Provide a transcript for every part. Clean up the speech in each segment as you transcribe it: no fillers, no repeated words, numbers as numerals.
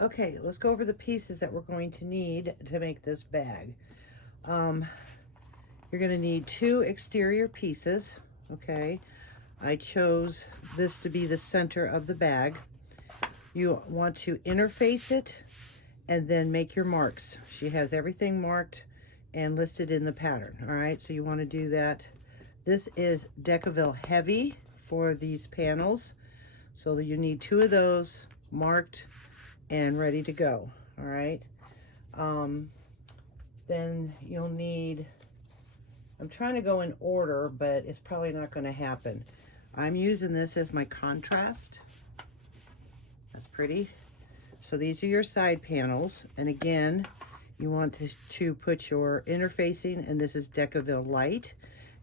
Okay, let's go over the pieces that we're going to need to make this bag. You're going to need 2 exterior pieces, okay? I chose this to be the center of the bag. You want to interface it and then make your marks. She has everything marked and listed in the pattern, all right? So you want to do that. This is Decaville Heavy for these panels. So you need 2 of those marked and ready to go, all right? Then you'll need, I'm trying to go in order, but it's probably not going to happen. I'm using this as my contrast. That's pretty. So these are your side panels, and again, you want to put your interfacing, and this is Decaville Light,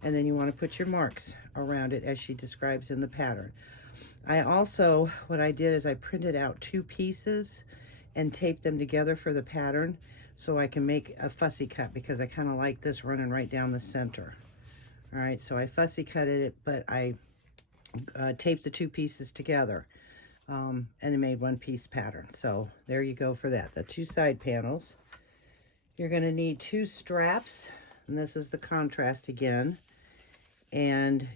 and then you want to put your marks around it as she describes in the pattern. I also, what I did is I printed out 2 pieces and taped them together for the pattern so I can make a fussy cut, because I kind of like this running right down the center. All right, so I fussy cutted it, but I taped the 2 pieces together. And it made 1 piece pattern. So there you go for that. The 2 side panels. You're going to need 2 straps, and this is the contrast again. And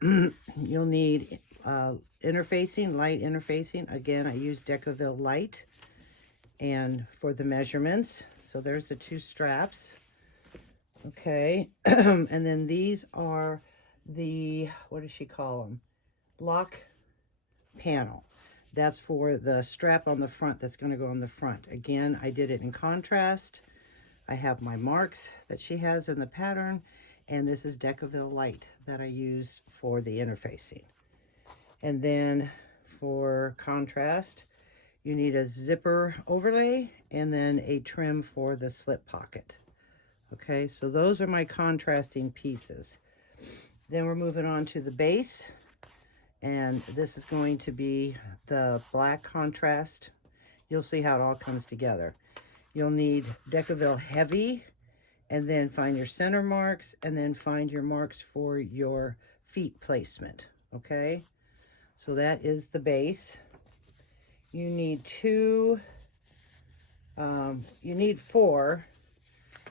you'll need interfacing, light interfacing. Again, I used Decaville Light and for the measurements. So there's the 2 straps. Okay, and then these are the, what does she call them? Lock panel. That's for the strap on the front that's going to go on the front. Again, I did it in contrast. I have my marks that she has in the pattern, and this is Decaville Light that I used for the interfacing. And then for contrast, you need a zipper overlay and then a trim for the slip pocket. Okay, so those are my contrasting pieces. Then we're moving on to the base. And this is going to be the black contrast. You'll see how it all comes together. You'll need Decaville Heavy, and then find your center marks, and then find your marks for your feet placement, okay? So that is the base. You need 2, you need 4.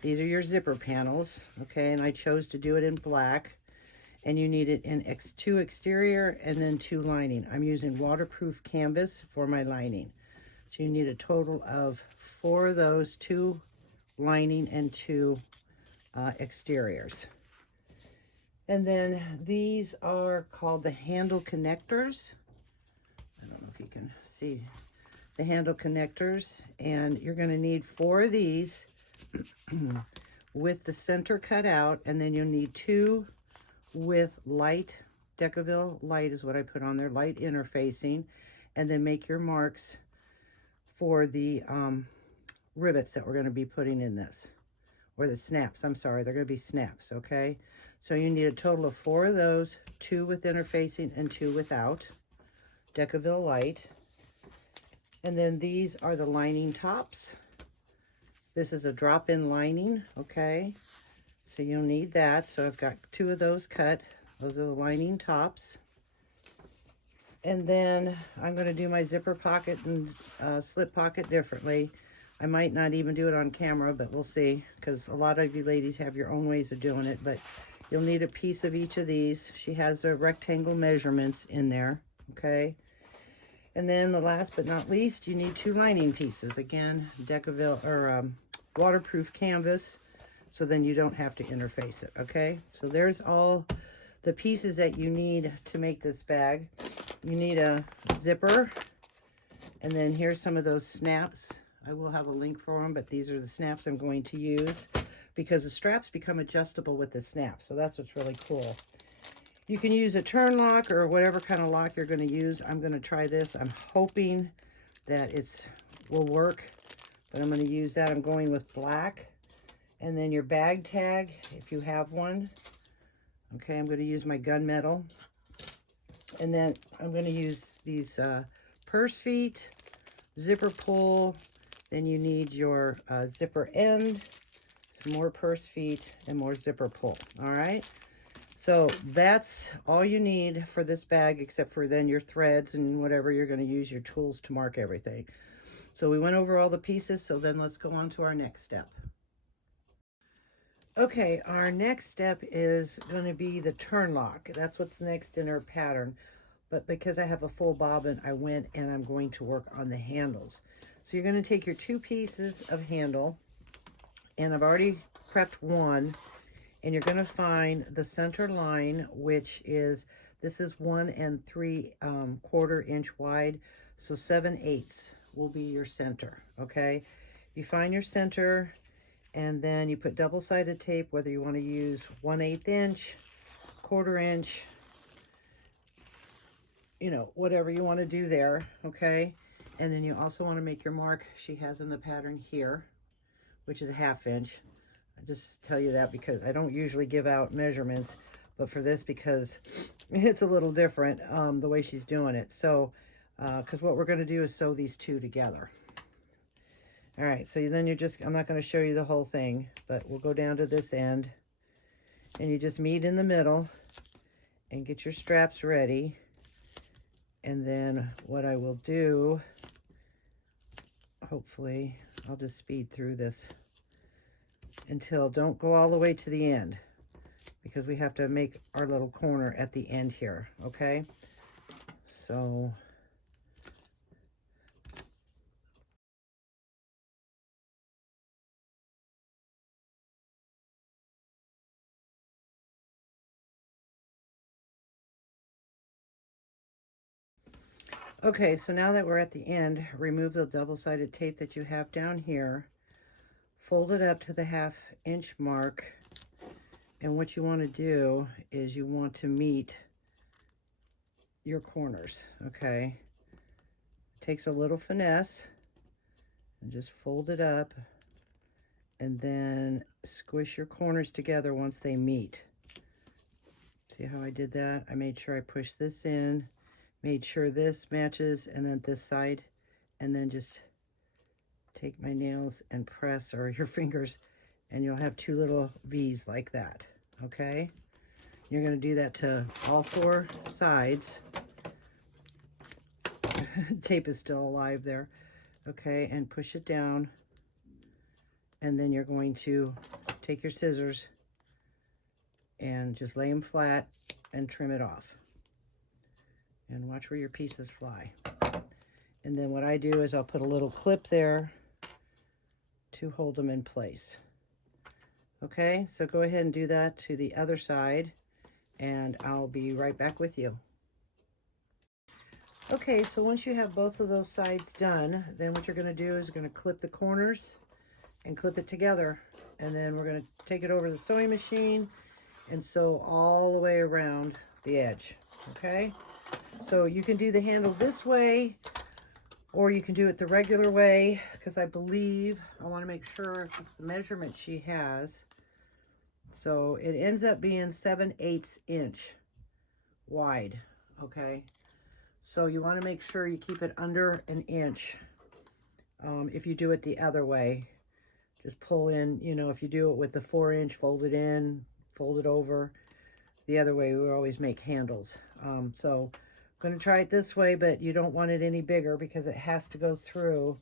These are your zipper panels, okay? And I chose to do it in black. And you need it in 2 exterior and then 2 lining. I'm using waterproof canvas for my lining. So you need a total of 4 of those, 2 lining and 2 exteriors. And then these are called the handle connectors. I don't know if you can see the handle connectors. And you're going to need 4 of these with the center cut out, and then you'll need 2 with light, Decaville Light is what I put on there, light interfacing, and then make your marks for the rivets that we're going to be putting in this, or the snaps, I'm sorry, they're going to be snaps, okay? So you need a total of 4 of those, 2 with interfacing and 2 without, Decaville Light. And then these are the lining tops. This is a drop-in lining, okay? So you'll need that. So I've got 2 of those cut. Those are the lining tops. And then I'm going to do my zipper pocket and slip pocket differently. I might not even do it on camera, but we'll see, because a lot of you ladies have your own ways of doing it. But you'll need a piece of each of these. She has the rectangle measurements in there, okay? And then the last but not least, you need 2 lining pieces. Again, Decaville or waterproof canvas. So then you don't have to interface it, okay? So there's all the pieces that you need to make this bag. You need a zipper, and then here's some of those snaps. I will have a link for them, but these are the snaps I'm going to use, because the straps become adjustable with the snaps, so that's what's really cool. You can use a turn lock or whatever kind of lock you're going to use. I'm going to try this. I'm hoping that it will work, but I'm going to use that. I'm going with black. And then your bag tag, if you have one. Okay, I'm going to use my gunmetal. And then I'm going to use these purse feet, zipper pull. Then you need your zipper end, some more purse feet, and more zipper pull. All right. So that's all you need for this bag, except for then your threads and whatever you're going to use your tools to mark everything. So we went over all the pieces, so then let's go on to our next step. Okay, our next step is going to be the turn lock. That's what's next in our pattern. But because I have a full bobbin, I went and I'm going to work on the handles. So you're going to take your 2 pieces of handle, and I've already prepped one, and you're going to find the center line, which is, this is 1 3/4 inch wide, so 7/8 will be your center. Okay, you find your center, and then you put double-sided tape, whether you want to use 1/8 inch, 1/4 inch, you know, whatever you want to do there. Okay, and then you also want to make your mark she has in the pattern here, which is a 1/2 inch. I just tell you that because I don't usually give out measurements, but for this, because it's a little different the way she's doing it. So because what we're going to do is sew these 2 together. All right, so then you're just, I'm not going to show you the whole thing, but we'll go down to this end, and you just meet in the middle and get your straps ready. And then what I will do, hopefully, I'll just speed through this until, don't go all the way to the end, because we have to make our little corner at the end here. Okay, so okay, so now that we're at the end, remove the double-sided tape that you have down here, fold it up to the 1/2 inch mark, and what you want to do is you want to meet your corners. Okay, it takes a little finesse, and just fold it up, and then squish your corners together once they meet. See how I did that? I made sure I pushed this in, made sure this matches, and then this side, and then just take my nails and press, or your fingers, and you'll have 2 little V's like that. Okay, you're going to do that to all 4 sides. Tape is still alive there. Okay, and push it down, and then you're going to take your scissors and just lay them flat and trim it off, and watch where your pieces fly. And then what I do is I'll put a little clip there to hold them in place. Okay, so go ahead and do that to the other side, and I'll be right back with you. Okay, so once you have both of those sides done, then what you're going to do is you're going to clip the corners and clip it together, and then we're going to take it over the sewing machine and sew all the way around the edge. Okay, so you can do the handle this way, or you can do it the regular way, because I believe, I want to make sure it's the measurement she has. So it ends up being 7/8 inch wide. Okay, so you want to make sure you keep it under 1 inch. If you do it the other way, just pull in, you know, if you do it with the 4 inch, fold it in, fold it over. The other way, we always make handles. So I'm going to try it this way, but you don't want it any bigger because it has to go through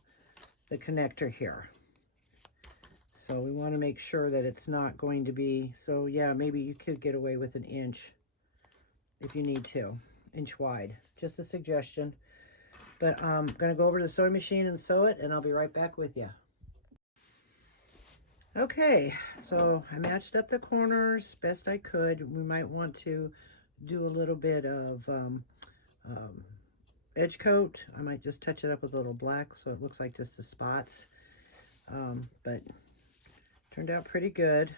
the connector here. So we want to make sure that it's not going to be, so yeah, maybe you could get away with 1 inch if you need to, inch wide, just a suggestion. But I'm going to go over to the sewing machine and sew it, and I'll be right back with you. Okay, so I matched up the corners best I could. We might want to do a little bit of edge coat. I might just touch it up with a little black so it looks like just the spots. But turned out pretty good,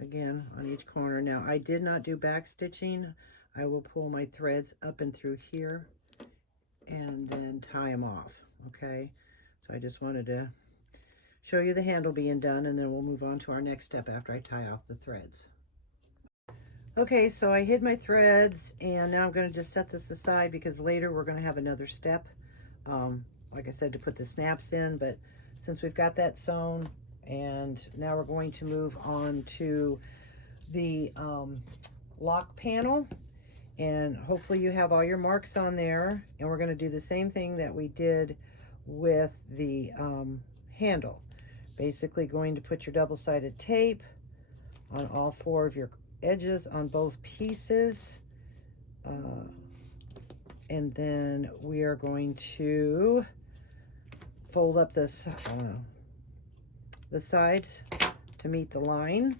again, on each corner. Now, I did not do back stitching. I will pull my threads up and through here and then tie them off. Okay, so I just wanted to show you the handle being done, and then we'll move on to our next step after I tie off the threads. Okay, so I hid my threads, and now I'm going to just set this aside because later we're going to have another step, like I said, to put the snaps in. But since we've got that sewn, and now we're going to move on to the lock panel, and hopefully you have all your marks on there, and we're going to do the same thing that we did with the handle. Basically going to put your double-sided tape on all 4 of your edges on both pieces. And then we are going to fold up this the sides to meet the line.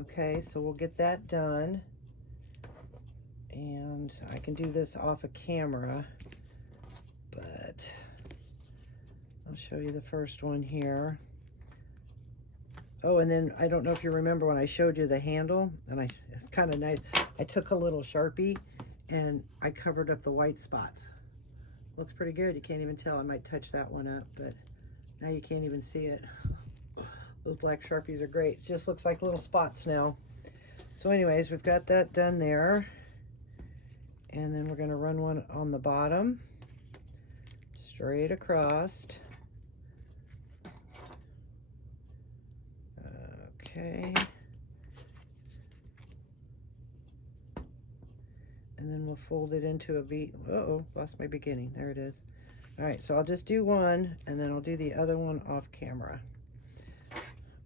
Okay, so we'll get that done. And I can do this off a camera, but I'll show you the first one here. Oh, and then I don't know if you remember when I showed you the handle, and it's kind of nice. I took a little Sharpie and I covered up the white spots. Looks pretty good. You can't even tell. I might touch that one up, but now you can't even see it. Those black Sharpies are great. Just looks like little spots now. So anyways, we've got that done there. And then we're going to run one on the bottom, straight across. Okay. And then we'll fold it into a V. Uh-oh, lost my beginning. There it is. All right, so I'll just do one, and then I'll do the other one off camera.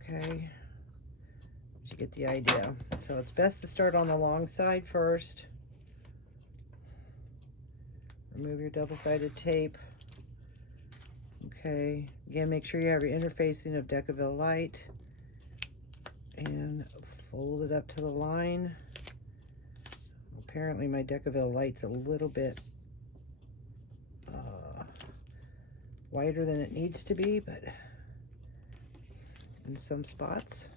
Okay. You get the idea. So it's best to start on the long side first. Remove your double-sided tape. Okay. Again, make sure you have your interfacing of Decaville light. And fold it up to the line. Apparently my Decaville light's a little bit wider than it needs to be, but in some spots,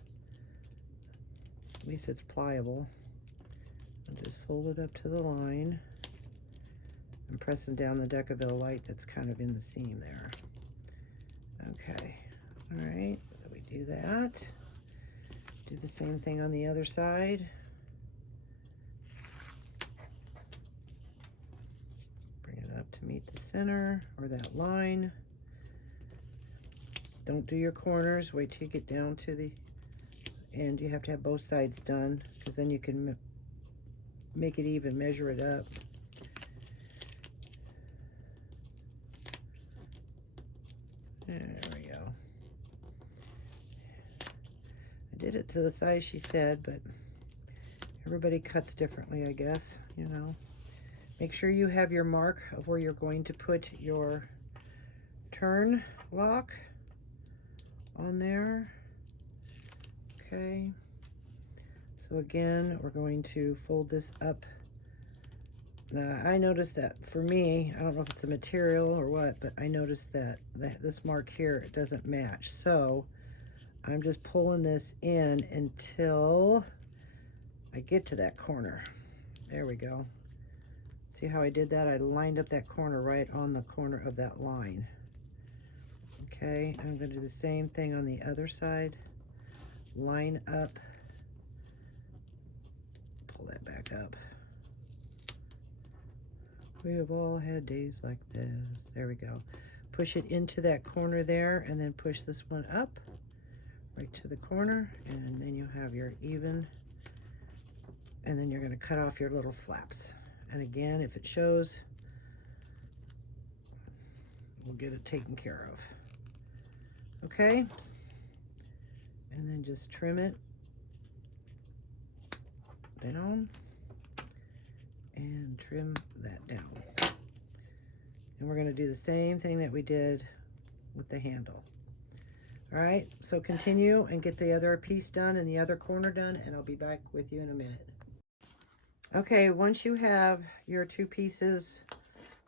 at least it's pliable. I'll just fold it up to the line. I'm pressing down the Decaville light that's kind of in the seam there. Okay, all right, so we do that. Do the same thing on the other side. Bring it up to meet the center or that line. Don't do your corners. Wait till you get down to the end. You have to have both sides done, because then you can make it even, measure it up. There we go. I did it to the size she said, but everybody cuts differently, I guess, you know. Make sure you have your mark of where you're going to put your turn lock on there. Okay. So again, we're going to fold this up. Now, I noticed that for me, I don't know if it's a material or what, but I noticed that this mark here, it doesn't match. So I'm just pulling this in until I get to that corner. There we go. See how I did that? I lined up that corner right on the corner of that line. Okay, I'm going to do the same thing on the other side. Line up. Pull that back up. We have all had days like this. There we go. Push it into that corner there, and then push this one up right to the corner, and then you have your even, and then you're going to cut off your little flaps. And again, if it shows, we'll get it taken care of. Okay, and then just trim it down and trim that down. And we're going to do the same thing that we did with the handle. All right, so continue and get the other piece done and the other corner done, and I'll be back with you in a minute. Okay, once you have your 2 pieces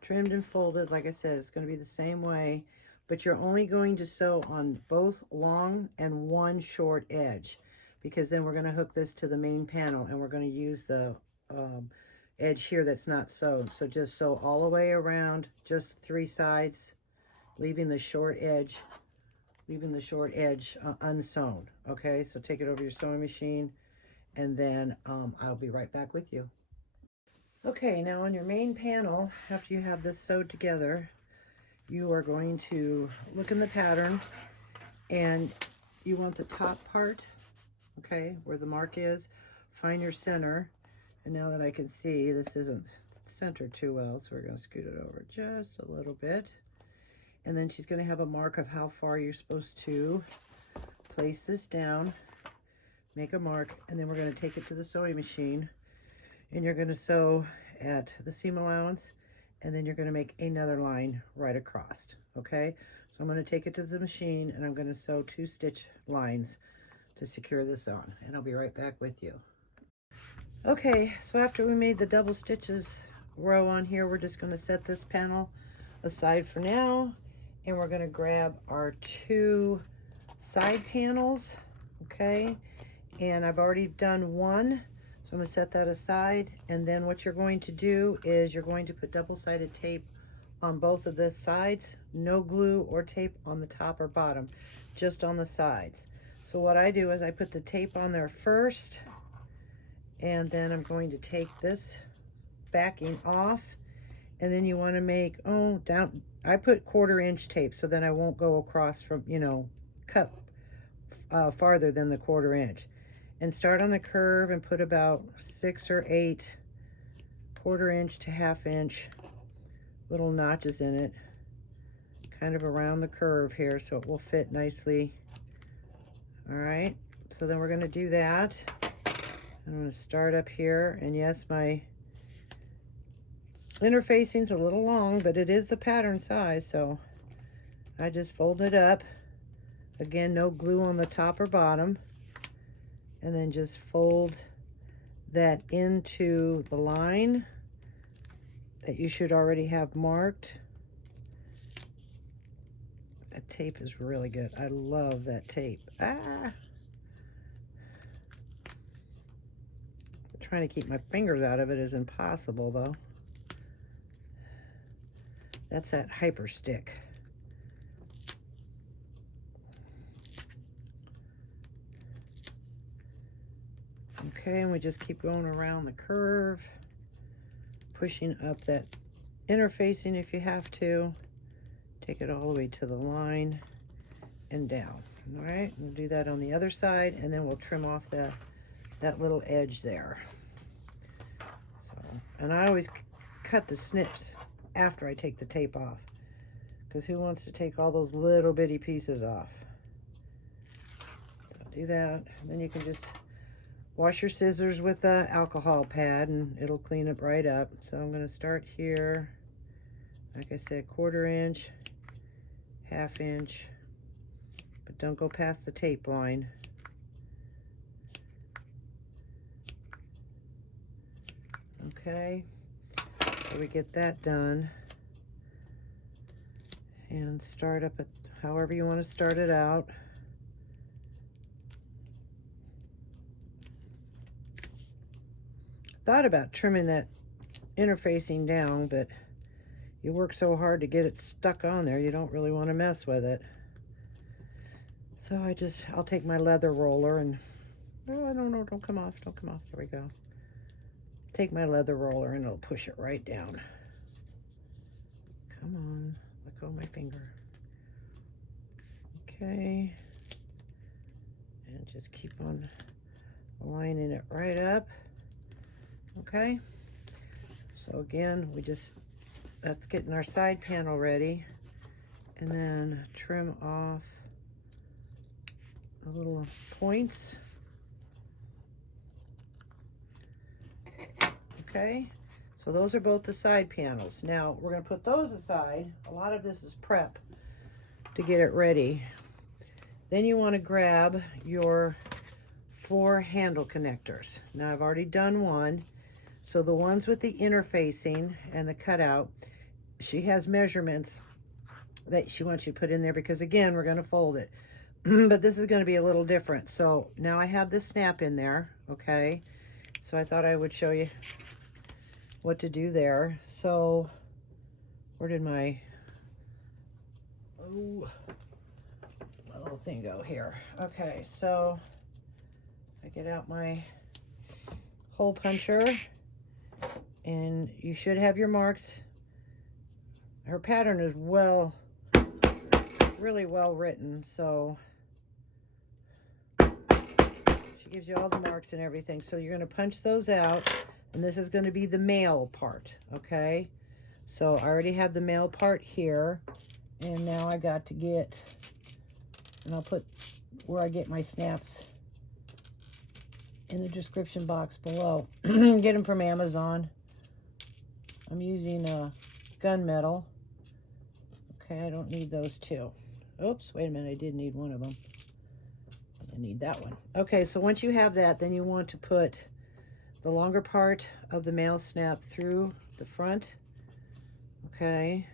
trimmed and folded, like I said, it's going to be the same way, but you're only going to sew on both long and one short edge, because then we're going to hook this to the main panel, and we're going to use the edge here that's not sewed. So just sew all the way around, just 3 sides, leaving the short edge unsewn. Okay, so take it over your sewing machine, and then I'll be right back with you. Okay, now on your main panel, after you have this sewed together, you are going to look in the pattern, and you want the top part, okay, where the mark is. Find your center, and now that I can see this isn't centered too well, so we're going to scoot it over just a little bit. And then she's going to have a mark of how far you're supposed to place this down. Make a mark, and then we're going to take it to the sewing machine, and you're going to sew at the seam allowance, and then you're going to make another line right across. Okay, so I'm going to take it to the machine, and I'm going to sew 2 stitch lines to secure this on, and I'll be right back with you. Okay, so after we made the double stitches row on here, we're just going to set this panel aside for now, and we're going to grab our 2 side panels. Okay, and I've already done one, so I'm going to set that aside. And then what you're going to do is you're going to put double-sided tape on both of the sides. No glue or tape on the top or bottom, just on the sides. So what I do is I put the tape on there first, and then I'm going to take this backing off, and then you want to make, down, I put 1/4 inch tape so then I won't go across from, you know, cut farther than the 1/4 inch. And start on the curve and put about 6 or 8 1/4 inch to 1/2 inch little notches in it, kind of around the curve here, so it will fit nicely. All right, so then we're going to do that. I'm going to start up here, and yes, my interfacing's a little long, but it is the pattern size, so I just fold it up. Again, no glue on the top or bottom. And then just fold that into the line that you should already have marked. That tape is really good. I love that tape. I'm trying to keep my fingers out of it is impossible though. That's that hyper stick. Okay, and we just keep going around the curve, pushing up that interfacing if you have to. Take it all the way to the line and down. All right, we'll do that on the other side, and then we'll trim off that little edge there. So, and I always cut the snips after I take the tape off, because who wants to take all those little bitty pieces off? So do that, and then you can just wash your scissors with the alcohol pad and it'll clean it right up. So I'm going to start here, like I said, 1/4 inch, 1/2 inch, but don't go past the tape line. Okay, so we get that done, and start up at however you want to start it out. Thought about trimming that interfacing down, but you work so hard to get it stuck on there, you don't really want to mess with it. So I'll take my leather roller and, oh, no, don't come off, don't come off. There we go. Take my leather roller and it'll push it right down. Come on, let go of my finger. Okay. And just keep on lining it right up. Okay, so again, that's getting our side panel ready, and then trim off the little points. Okay, so those are both the side panels. Now we're going to put those aside. A lot of this is prep to get it ready. Then you want to grab your 4 handle connectors. Now I've already done one. So the ones with the interfacing and the cutout, she has measurements that she wants you to put in there, because again, we're going to fold it. But this is going to be a little different. So now I have this snap in there, okay? So I thought I would show you what to do there. So where did my little thing go here? Okay, so I get out my hole puncher, and you should have your marks. Her pattern is really well written, so she gives you all the marks and everything. So you're going to punch those out, and this is going to be the male part, okay? So I already have the male part here, And now I got to get, and I'll put where I get my snaps in the description box below. Get them from Amazon. I'm using gunmetal. Okay, I don't need those two. Oops, wait a minute, I did need one of them. I didn't need that one. Okay, so once you have that, then you want to put the longer part of the male snap through the front. Okay.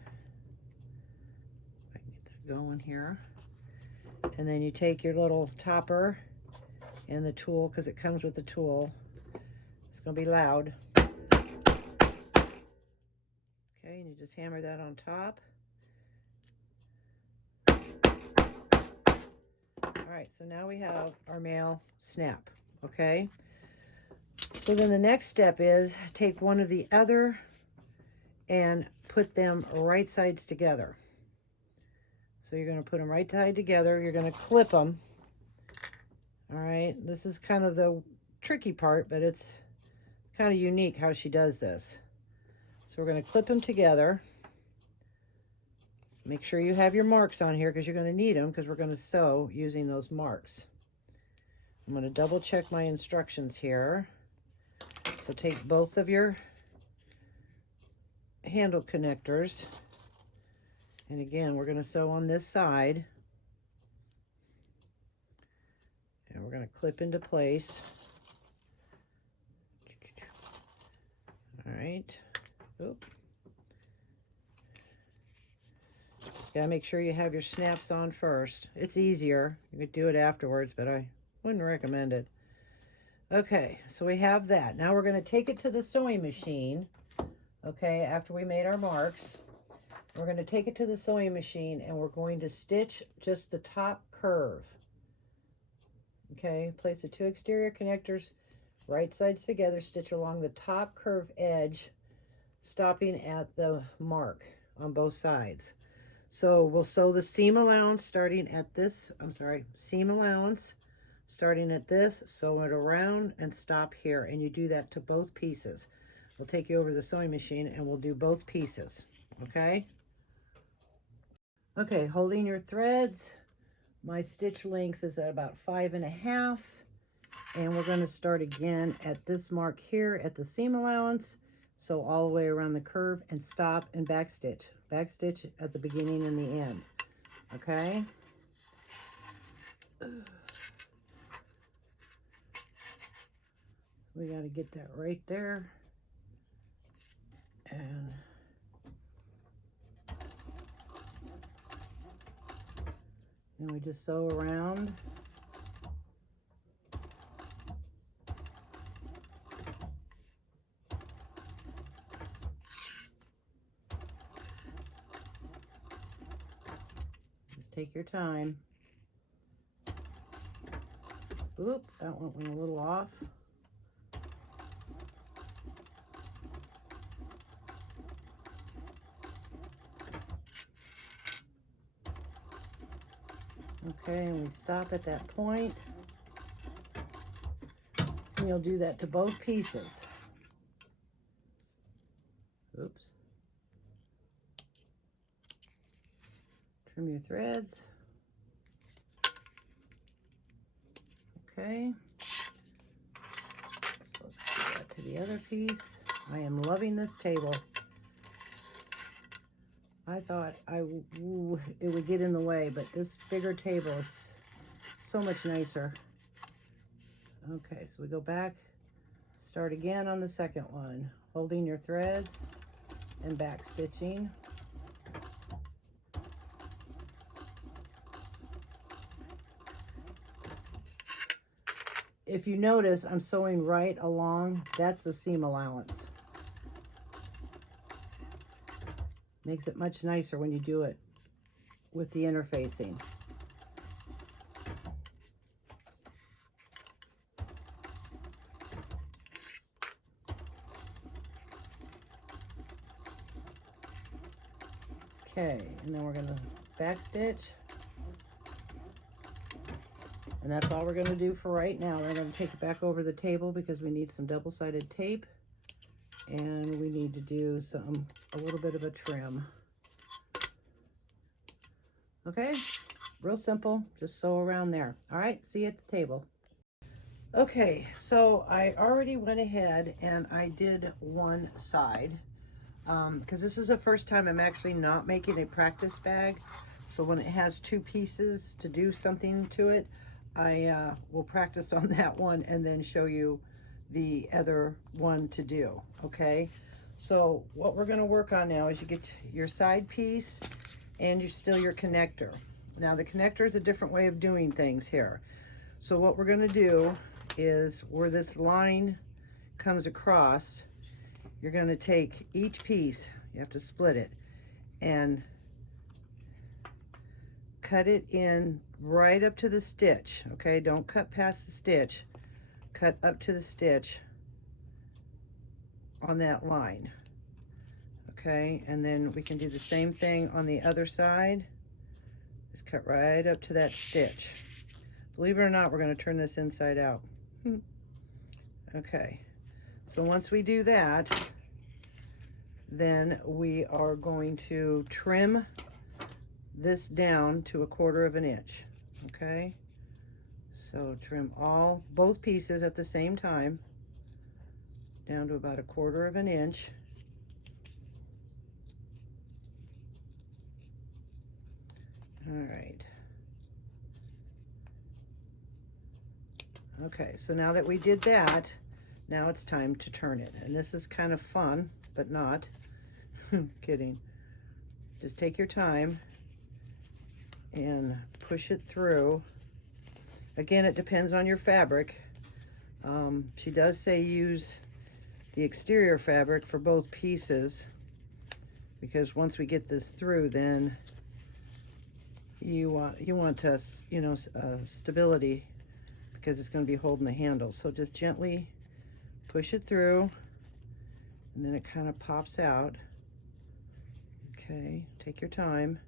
I can get that going here. And then you take your little topper and the tool, because it comes with the tool. It's going to be loud. Okay, and you just hammer that on top. Alright, so now we have our male snap, okay? So then the next step is take one of the other and put them right sides together. So you're going to put them right side together. You're going to clip them. Alright, this is kind of the tricky part, but it's kind of unique how she does this. So we're going to clip them together. Make sure you have your marks on here because you're going to need them, because we're going to sew using those marks. I'm going to double check my instructions here. So take both of your handle connectors, and again we're going to sew on this side, and we're going to clip into place. All right. Oop. Gotta make sure you have your snaps on first. It's easier. You could do it afterwards, but I wouldn't recommend it. Okay, so we have that. Now we're going to take it to the sewing machine. Okay, after we made our marks, we're going to take it to the sewing machine and we're going to stitch just the top curve. Okay, place the two exterior connectors right sides together, stitch along the top curve edge, stopping at the mark on both sides. So we'll sew the seam allowance starting at this, seam allowance starting at this, sew it around and stop here, and you do that to both pieces. We'll take you over to the sewing machine and we'll do both pieces, okay? Okay, holding your threads, my stitch length is at about 5.5, and we're going to start again at this mark here at the seam allowance, sew all the way around the curve and stop and backstitch. Backstitch at the beginning and the end, okay? We got to get that right there, and then we just sew around. Just take your time. Oop, that one went a little off. Okay, and we stop at that point. And you'll do that to both pieces. Oops. Trim your threads. Okay. So let's do that to the other piece. I am loving this table. I thought it would get in the way, but this bigger table is so much nicer. Okay, so we go back, start again on the second one, holding your threads and back stitching. If you notice, I'm sewing right along, that's the seam allowance. Makes it much nicer when you do it with the interfacing. Okay, and then we're going to back stitch. And that's all we're going to do for right now. We're going to take it back over the table because we need some double-sided tape. And we need to do a little bit of a trim. Okay, real simple, just sew around there. All right, see you at the table. Okay, so I already went ahead and I did one side because this is the first time I'm actually not making a practice bag. So when it has two pieces to do something to it, I will practice on that one and then show you the other one to do, okay? So what we're gonna work on now is you get your side piece and your connector. Now the connector is a different way of doing things here. So what we're gonna do is where this line comes across, you're going to take each piece, you have to split it, and cut it in right up to the stitch, okay? Don't cut past the stitch. Cut up to the stitch on that line, okay? And then we can do the same thing on the other side. Just cut right up to that stitch. Believe it or not, we're going to turn this inside out. Okay, so once we do that, then we are going to trim this down to 1/4 of an inch. Okay, so trim both pieces at the same time down to about 1/4 of an inch. All right. Okay, so now that we did that, now it's time to turn it. And this is kind of fun, but not. Kidding. Just take your time and push it through. Again, it depends on your fabric. She does say use the exterior fabric for both pieces, because once we get this through, then you want to, stability, because it's going to be holding the handle. So just gently push it through, and then it kind of pops out. Okay, take your time.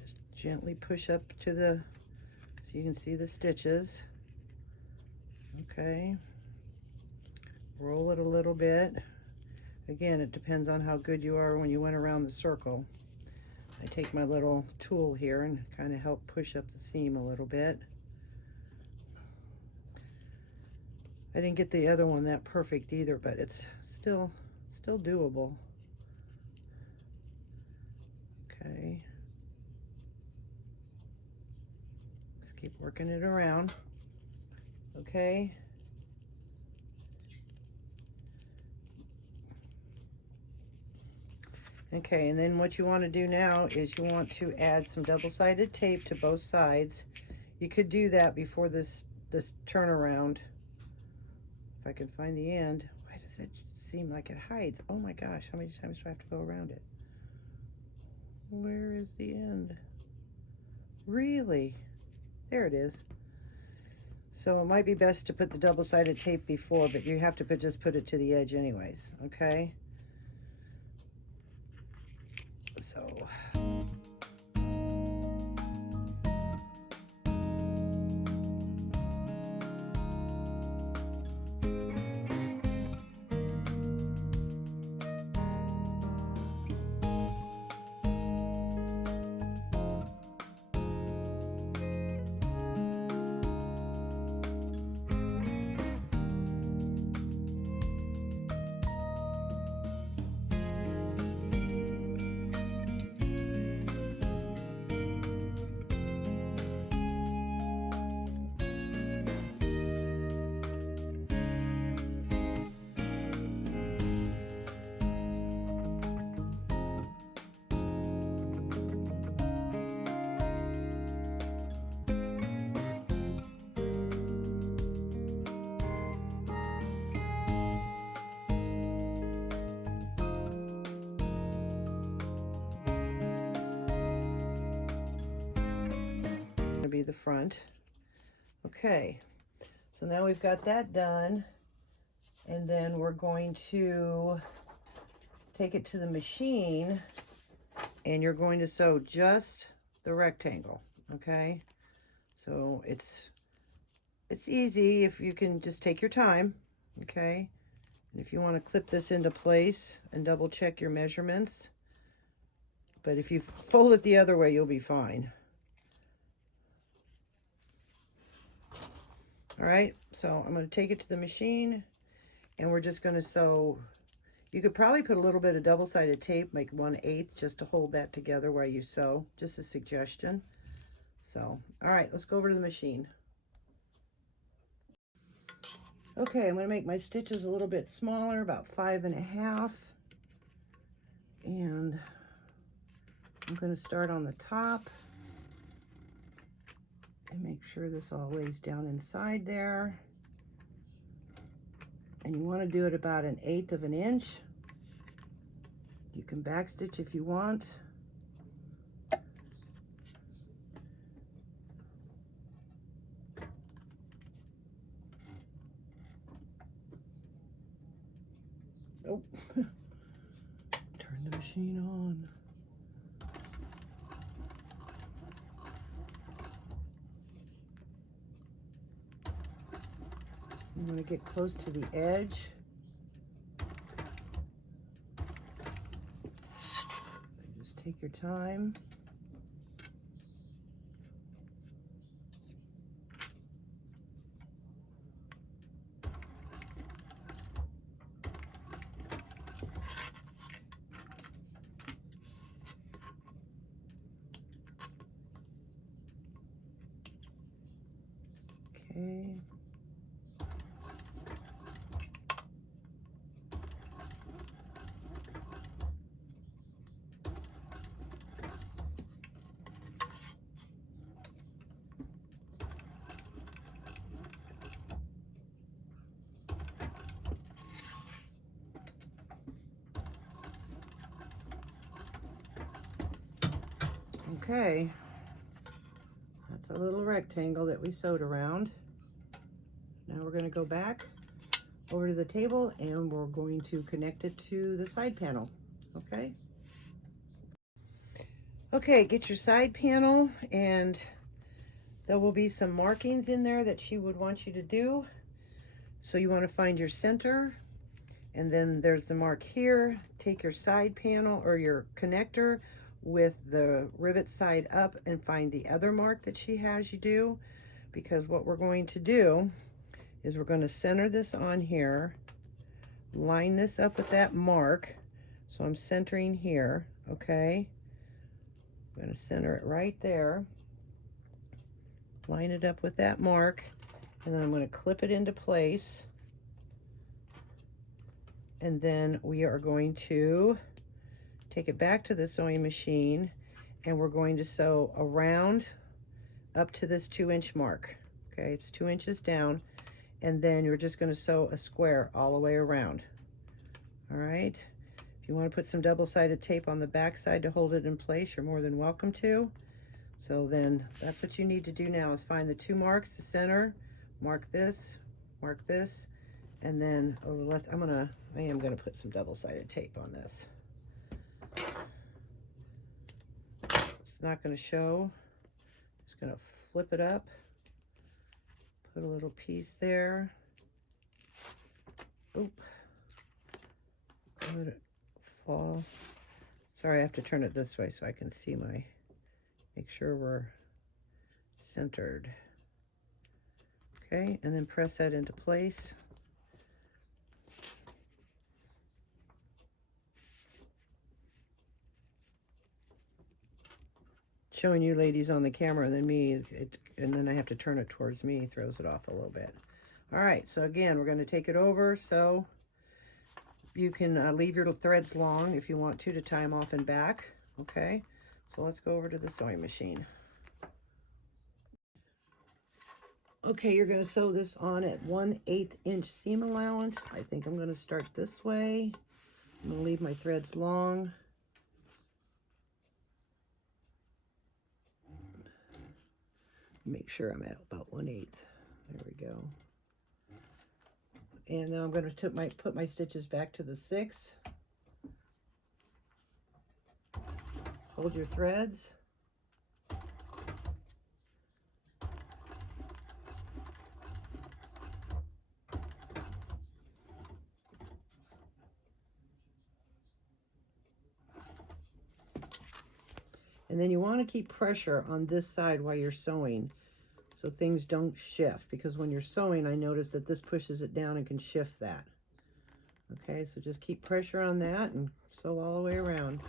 Just gently push up to so you can see the stitches. Okay, roll it a little bit. Again, it depends on how good you are when you went around the circle. I take my little tool here and kind of help push up the seam a little bit. I didn't get the other one that perfect either, but it's still doable. Okay. Let's keep working it around. Okay. Okay, and then what you want to do now is you want to add some double-sided tape to both sides. You could do that before this turnaround. If I can find the end. Why does it seem like it hides? Oh my gosh, how many times do I have to go around it? Where is the end? Really? There it is. So it might be best to put the double-sided tape before, but you have to just put it to the edge anyways, okay? So be the front. Okay, so now we've got that done, and then we're going to take it to the machine, and you're going to sew just the rectangle. Okay, so it's easy if you can just take your time. okay? And if you want to clip this into place and double check your measurements, but if you fold it the other way, you'll be fine. All right, so I'm going to take it to the machine, and we're just going to sew. You could probably put a little bit of double-sided tape, like 1/8, just to hold that together while you sew. Just a suggestion. So, all right, let's go over to the machine. Okay, I'm going to make my stitches a little bit smaller, about 5.5. And I'm going to start on the top and make sure this all lays down inside there. And you want to do it about 1/8 of an inch. You can backstitch if you want. Oh, turn the machine on. You want to get close to the edge. Just take your time. Okay. Okay, that's a little rectangle that we sewed around. Now we're going to go back over to the table and we're going to connect it to the side panel, okay? Okay, get your side panel, and there will be some markings in there that she would want you to do. So you want to find your center, and then there's the mark here. Take your side panel or your connector with the rivet side up and find the other mark that she has you do, because what we're going to do is we're going to center this on here, line this up with that mark. So I'm centering here, okay? I'm going to center it right there, line it up with that mark, and then I'm going to clip it into place. And then we are going to take it back to the sewing machine, and we're going to sew around up to this 2-inch mark. Okay, it's 2 inches down, and then you're just going to sew a square all the way around. All right, if you want to put some double-sided tape on the back side to hold it in place, you're more than welcome to. So then that's what you need to do now, is find the 2 marks, the center, mark this, and then I am gonna put some double-sided tape on this. It's not gonna show. Just gonna flip it up, put a little piece there. Oop. Let it fall. Sorry, I have to turn it this way so I can see make sure we're centered. Okay, and then press that into place. Showing you ladies on the camera than me, and then I have to turn it towards me, throws it off a little bit. All right, so again, we're going to take it over. So you can leave your threads long if you want to tie them off and back. Okay, so let's go over to the sewing machine. Okay, you're going to sew this on at 1/8 inch seam allowance. I think I'm going to start this way. I'm going to leave my threads long. Make sure I'm at about 1/8. There we go. And now I'm going to put my stitches back to the 6. Hold your threads. And then you want to keep pressure on this side while you're sewing so things don't shift, because when you're sewing, I notice that this pushes it down and can shift that. Okay, so just keep pressure on that and sew all the way around.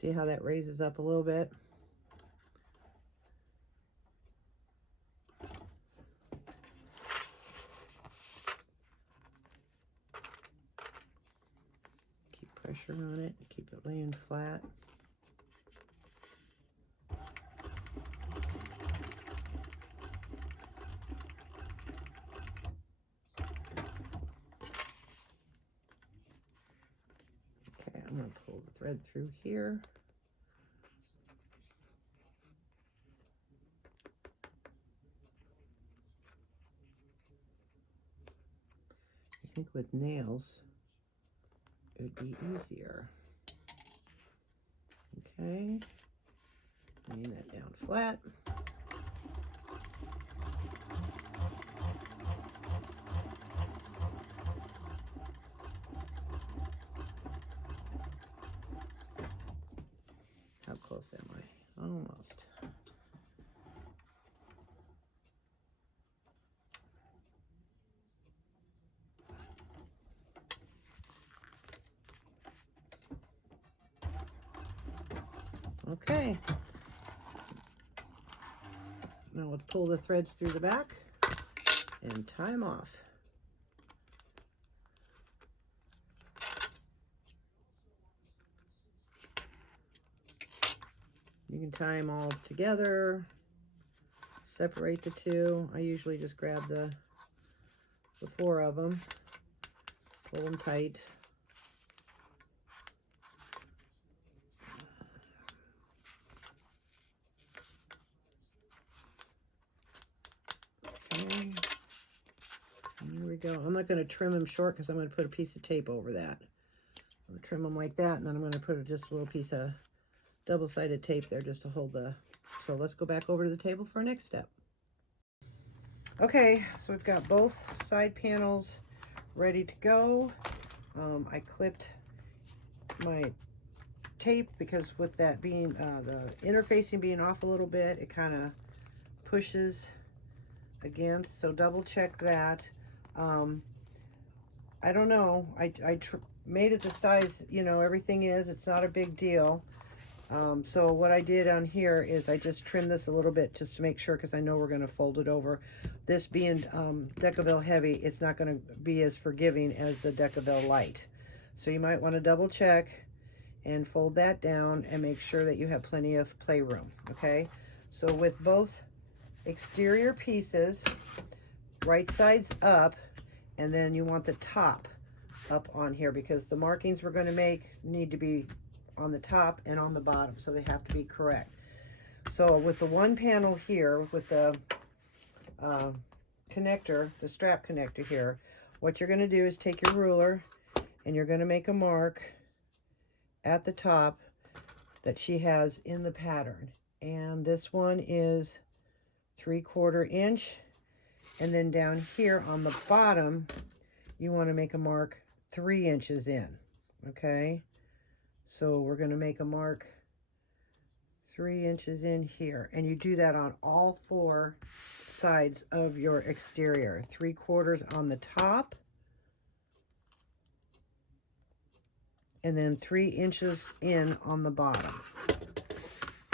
See how that raises up a little bit? Keep pressure on it, keep it laying flat. Okay, I'm going to pull the thread through here. I think with nails, it would be easier. Okay, laying that down flat. How close am I? Almost. Okay. Now let's pull the threads through the back and tie them off. You can tie them all together, separate the two. I usually just grab the four of them, pull them tight. Okay, here we go. I'm not going to trim them short because I'm going to put a piece of tape over that. I'm going to trim them like that, and then I'm going to put just a little piece of double-sided tape there just to hold the... So let's go back over to the table for our next step. Okay, so we've got both side panels ready to go. I clipped my tape because with that being the interfacing being off a little bit, it kind of pushes against, so double check that. I don't know, I made it the size, you know, everything is, it's not a big deal. So what I did on here is I just trimmed this a little bit just to make sure, because I know we're going to fold it over. This being Decaville heavy, it's not going to be as forgiving as the Decaville light. So you might want to double check and fold that down and make sure that you have plenty of playroom, okay? So with both exterior pieces, right sides up, and then you want the top up on here because the markings we're going to make need to be on the top and on the bottom, so they have to be correct. So with the one panel here, with the connector, the strap connector here, what you're going to do is take your ruler and you're going to make a mark at the top that she has in the pattern. And this one is 3/4 inch. And then down here on the bottom, you want to make a mark 3 inches in, okay? So we're going to make a mark 3 inches in here, and you do that on all 4 sides of your exterior. 3/4 on the top, and then 3 inches in on the bottom.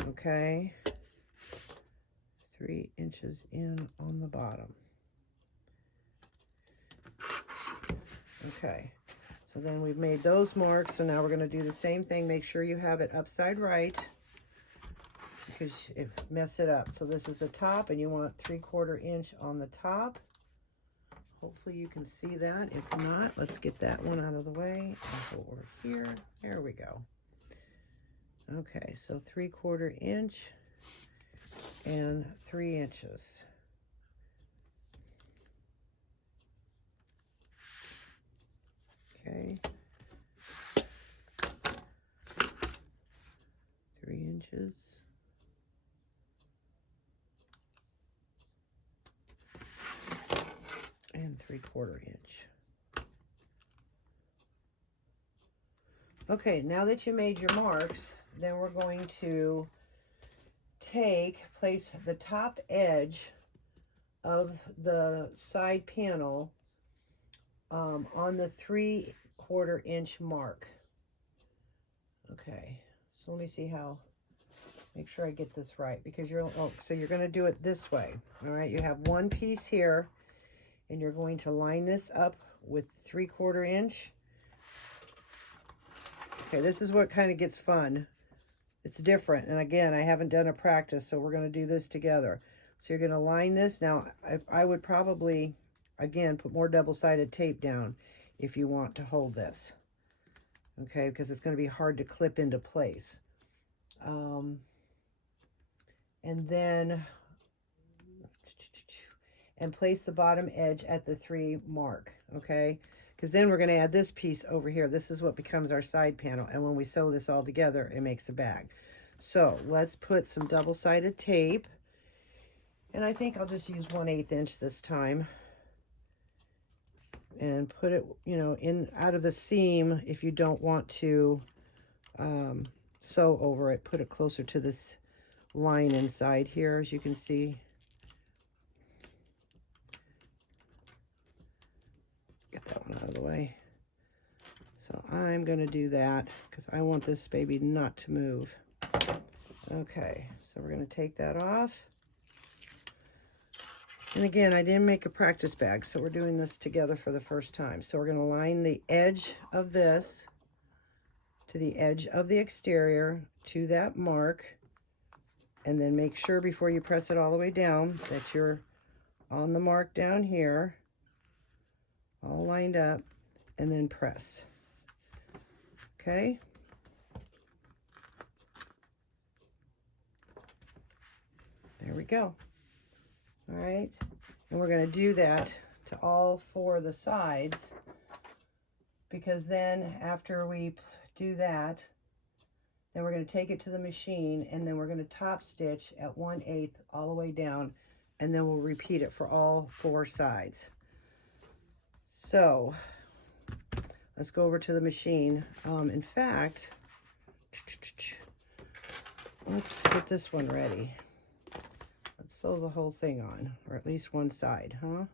Okay, 3 inches in on the bottom. Okay, so then we've made those marks, so now we're going to do the same thing. Make sure you have it upside right, because it mess it up. So this is the top, and you want 3/4 inch on the top. Hopefully you can see that. If not, let's get that one out of the way and go over here. There we go. Okay, so 3/4 inch and 3 inches. Okay. 3 inches. And 3/4 inch. Okay, now that you made your marks, then we're going to place the top edge of the side panel on the 3/4 inch mark. Okay, so let me see how, make sure I get this right, because so you're going to do it this way. All right, you have one piece here, and you're going to line this up with 3/4 inch. Okay, this is what kind of gets fun. It's different, and again, I haven't done a practice, so we're going to do this together. So you're going to line this. Now, I would probably, again, put more double-sided tape down if you want to hold this. Okay, because it's going to be hard to clip into place. And then, and place the bottom edge at the 3 mark, okay? Because then we're going to add this piece over here. This is what becomes our side panel, and when we sew this all together, it makes a bag. So let's put some double-sided tape, and I think I'll just use 1/8 inch this time, and put it, you know, in out of the seam. If you don't want to sew over it, put it closer to this line inside here, as you can see. Get that one out of the way. So I'm going to do that because I want this baby not to move. Okay, so we're going to take that off. And again, I didn't make a practice bag, so we're doing this together for the first time. So we're going to line the edge of this to the edge of the exterior to that mark, and then make sure before you press it all the way down that you're on the mark down here, all lined up, and then press. Okay? There we go. All right, and we're going to do that to all 4 of the sides, because then after we do that, then we're going to take it to the machine, and then we're going to top stitch at 1/8 all the way down, and then we'll repeat it for all 4 sides. So let's go over to the machine. In fact, let's get this one ready. Let's sew the whole thing on, or at least one side, huh?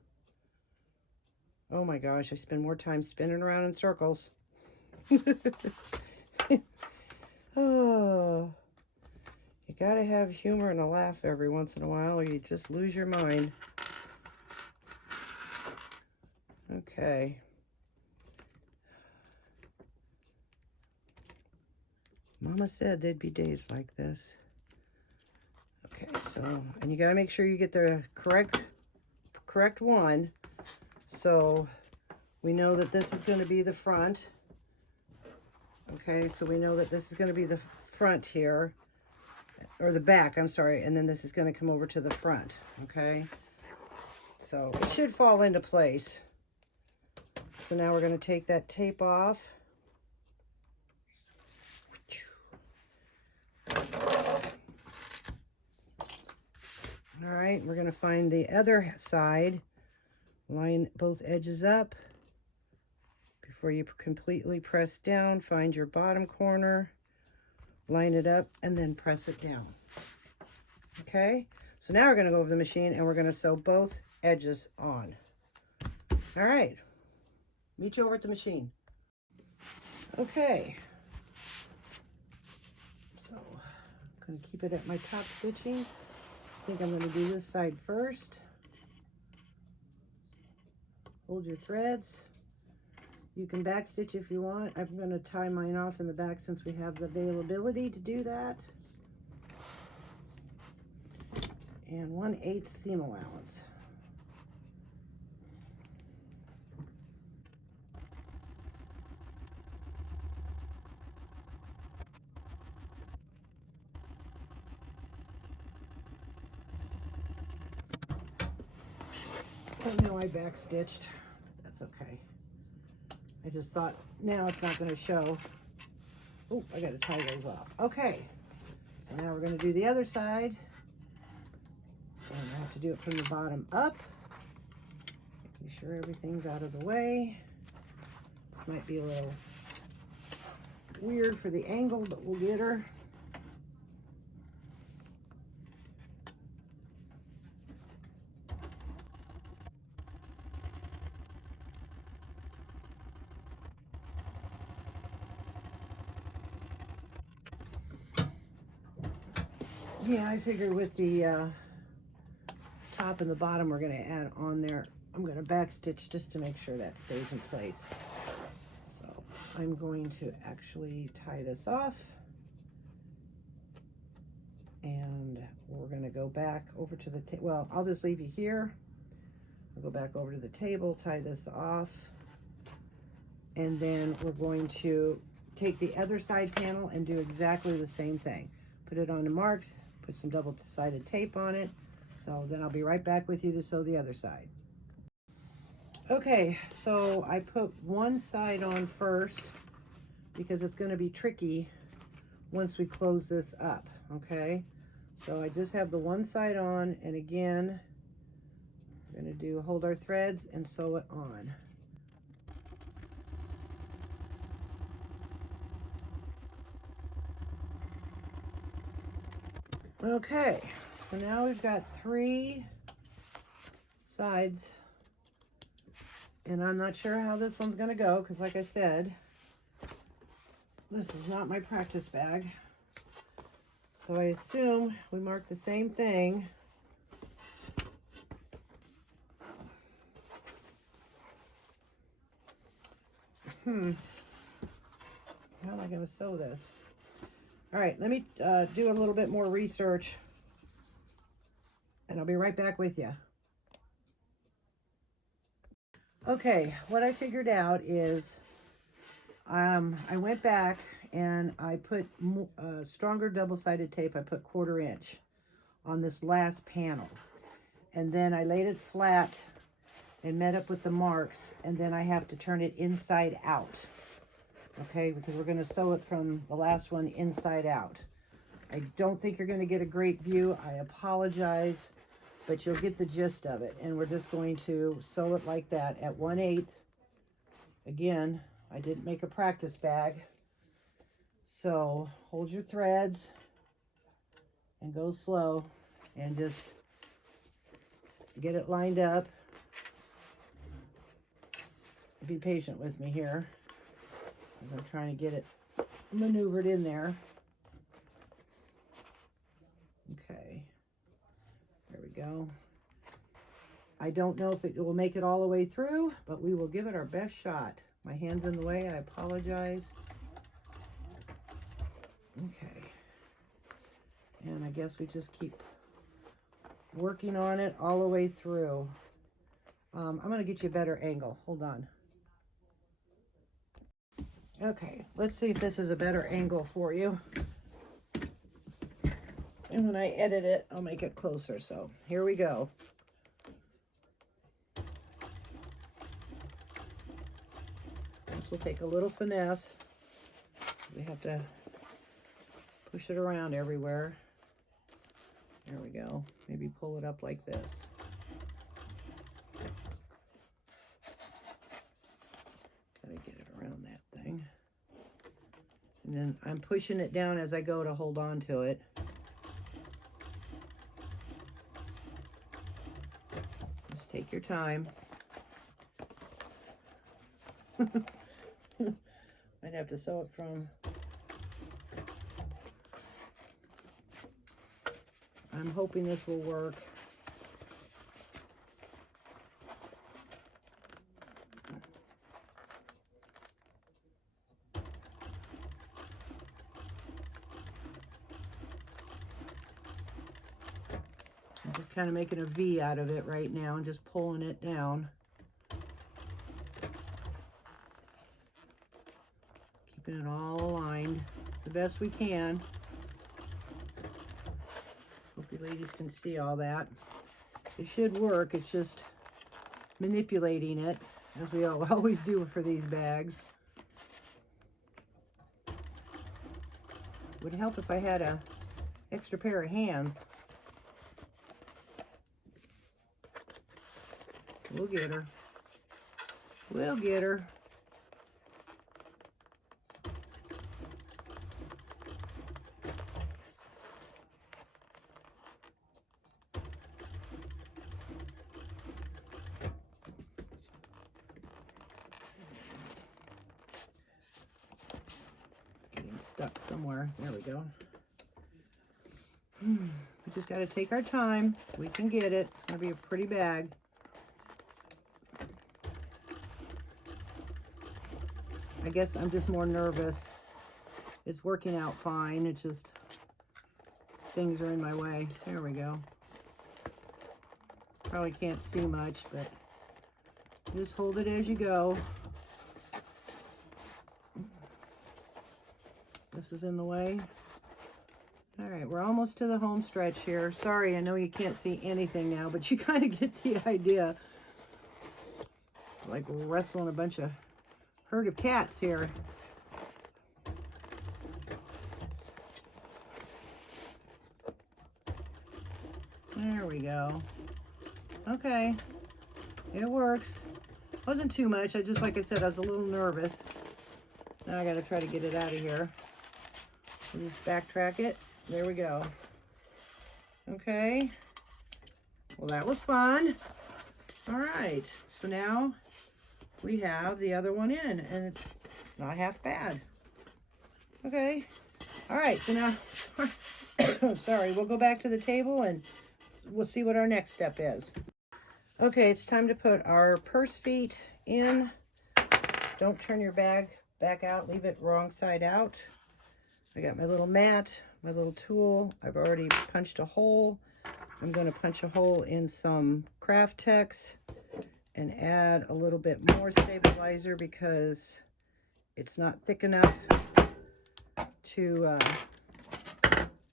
Oh my gosh, I spend more time spinning around in circles. Oh, you gotta have humor and a laugh every once in a while, or you just lose your mind. Okay. Mama said there'd be days like this. Okay, so, and you gotta make sure you get the correct one. So we know that this is going to be the front. Okay, so we know that this is going to be the front here, or the back, I'm sorry, and then this is going to come over to the front. Okay, so it should fall into place. So now we're going to take that tape off. All right, we're going to find the other side, line both edges up. Before you completely press down, find your bottom corner, line it up, and then press it down. Okay, so now we're going to go over the machine, and we're going to sew both edges on. All right, meet you over at the machine. Okay, so I'm going to keep it at my top stitching. I think I'm going to do this side first. Hold your threads. You can back stitch if you want. I'm going to tie mine off in the back since we have the availability to do that. And 1/8 seam allowance. Oh no, I back stitched. That's okay. I just thought now it's not going to show. Oh, I got to tie those off. Okay, Now we're going to do the other side. And I have to do it from the bottom up. Be sure everything's out of the way. This might be a little weird for the angle, but we'll get her. Yeah, I figured with the top and the bottom we're going to add on there. I'm going to back stitch just to make sure that stays in place. So I'm going to actually tie this off, and we're going to go back over to the well, I'll just leave you here. I'll go back over to the table, tie this off, and then we're going to take the other side panel and do exactly the same thing. Put it on the marks, put some double-sided tape on it. So then I'll be right back with you to sew the other side. Okay, so I put one side on first because it's going to be tricky once we close this up, okay? So I just have the one side on, and again, we're going to hold our threads and sew it on. Okay, so now we've got 3 sides, and I'm not sure how this one's going to go because, like I said, this is not my practice bag. So I assume we mark the same thing. How am I going to sew this? All right, let me do a little bit more research, and I'll be right back with you. Okay, what I figured out is I went back and I put stronger double-sided tape. I put 1/4 inch on this last panel, and then I laid it flat and met up with the marks, and then I have to turn it inside out. Okay, because we're going to sew it from the last one inside out. I don't think you're going to get a great view. I apologize, but you'll get the gist of it. And we're just going to sew it like that at 1/8. Again, I didn't make a practice bag. So hold your threads and go slow and just get it lined up. Be patient with me here, as I'm trying to get it maneuvered in there. Okay, there we go. I don't know if it will make it all the way through, but we will give it our best shot. My hand's in the way, I apologize. Okay, and I guess we just keep working on it all the way through. I'm going to get you a better angle. Hold on. Okay, let's see if this is a better angle for you. And when I edit it, I'll make it closer. So here we go. This will take a little finesse. We have to push it around everywhere. There we go. Maybe pull it up like this. Gotta get it around that thing. And then I'm pushing it down as I go to hold on to it. Just take your time. I'd have to sew it from... I'm hoping this will work. I'm just kind of making a V out of it right now and just pulling it down. Keeping it all aligned the best we can. Hope you ladies can see all that. It should work. It's just manipulating it, as we always do for these bags. Would help if I had a extra pair of hands. We'll get her. We'll get her. It's getting stuck somewhere. There we go. We just got to take our time. We can get it. It's going to be a pretty bag. I guess I'm just more nervous. It's working out fine. It's just things are in my way. There we go. Probably can't see much, but just hold it as you go. This is in the way. All right, we're almost to the home stretch here. Sorry, I know you can't see anything now, but you kind of get the idea. Like wrestling a bunch of herd of cats here. There we go. Okay, it works. Wasn't too much. I just, like I said, I was a little nervous. Now I got to try to get it out of here. Just backtrack it. There we go. Okay. Well, that was fun. All right. So now we have the other one in, and it's not half bad. Okay. All right. So now, sorry, we'll go back to the table and we'll see what our next step is. Okay, it's time to put our purse feet in. Don't turn your bag back out. Leave it wrong side out. I got my little mat, my little tool. I've already punched a hole. I'm going to punch a hole in some Craft Tex and add a little bit more stabilizer because it's not thick enough to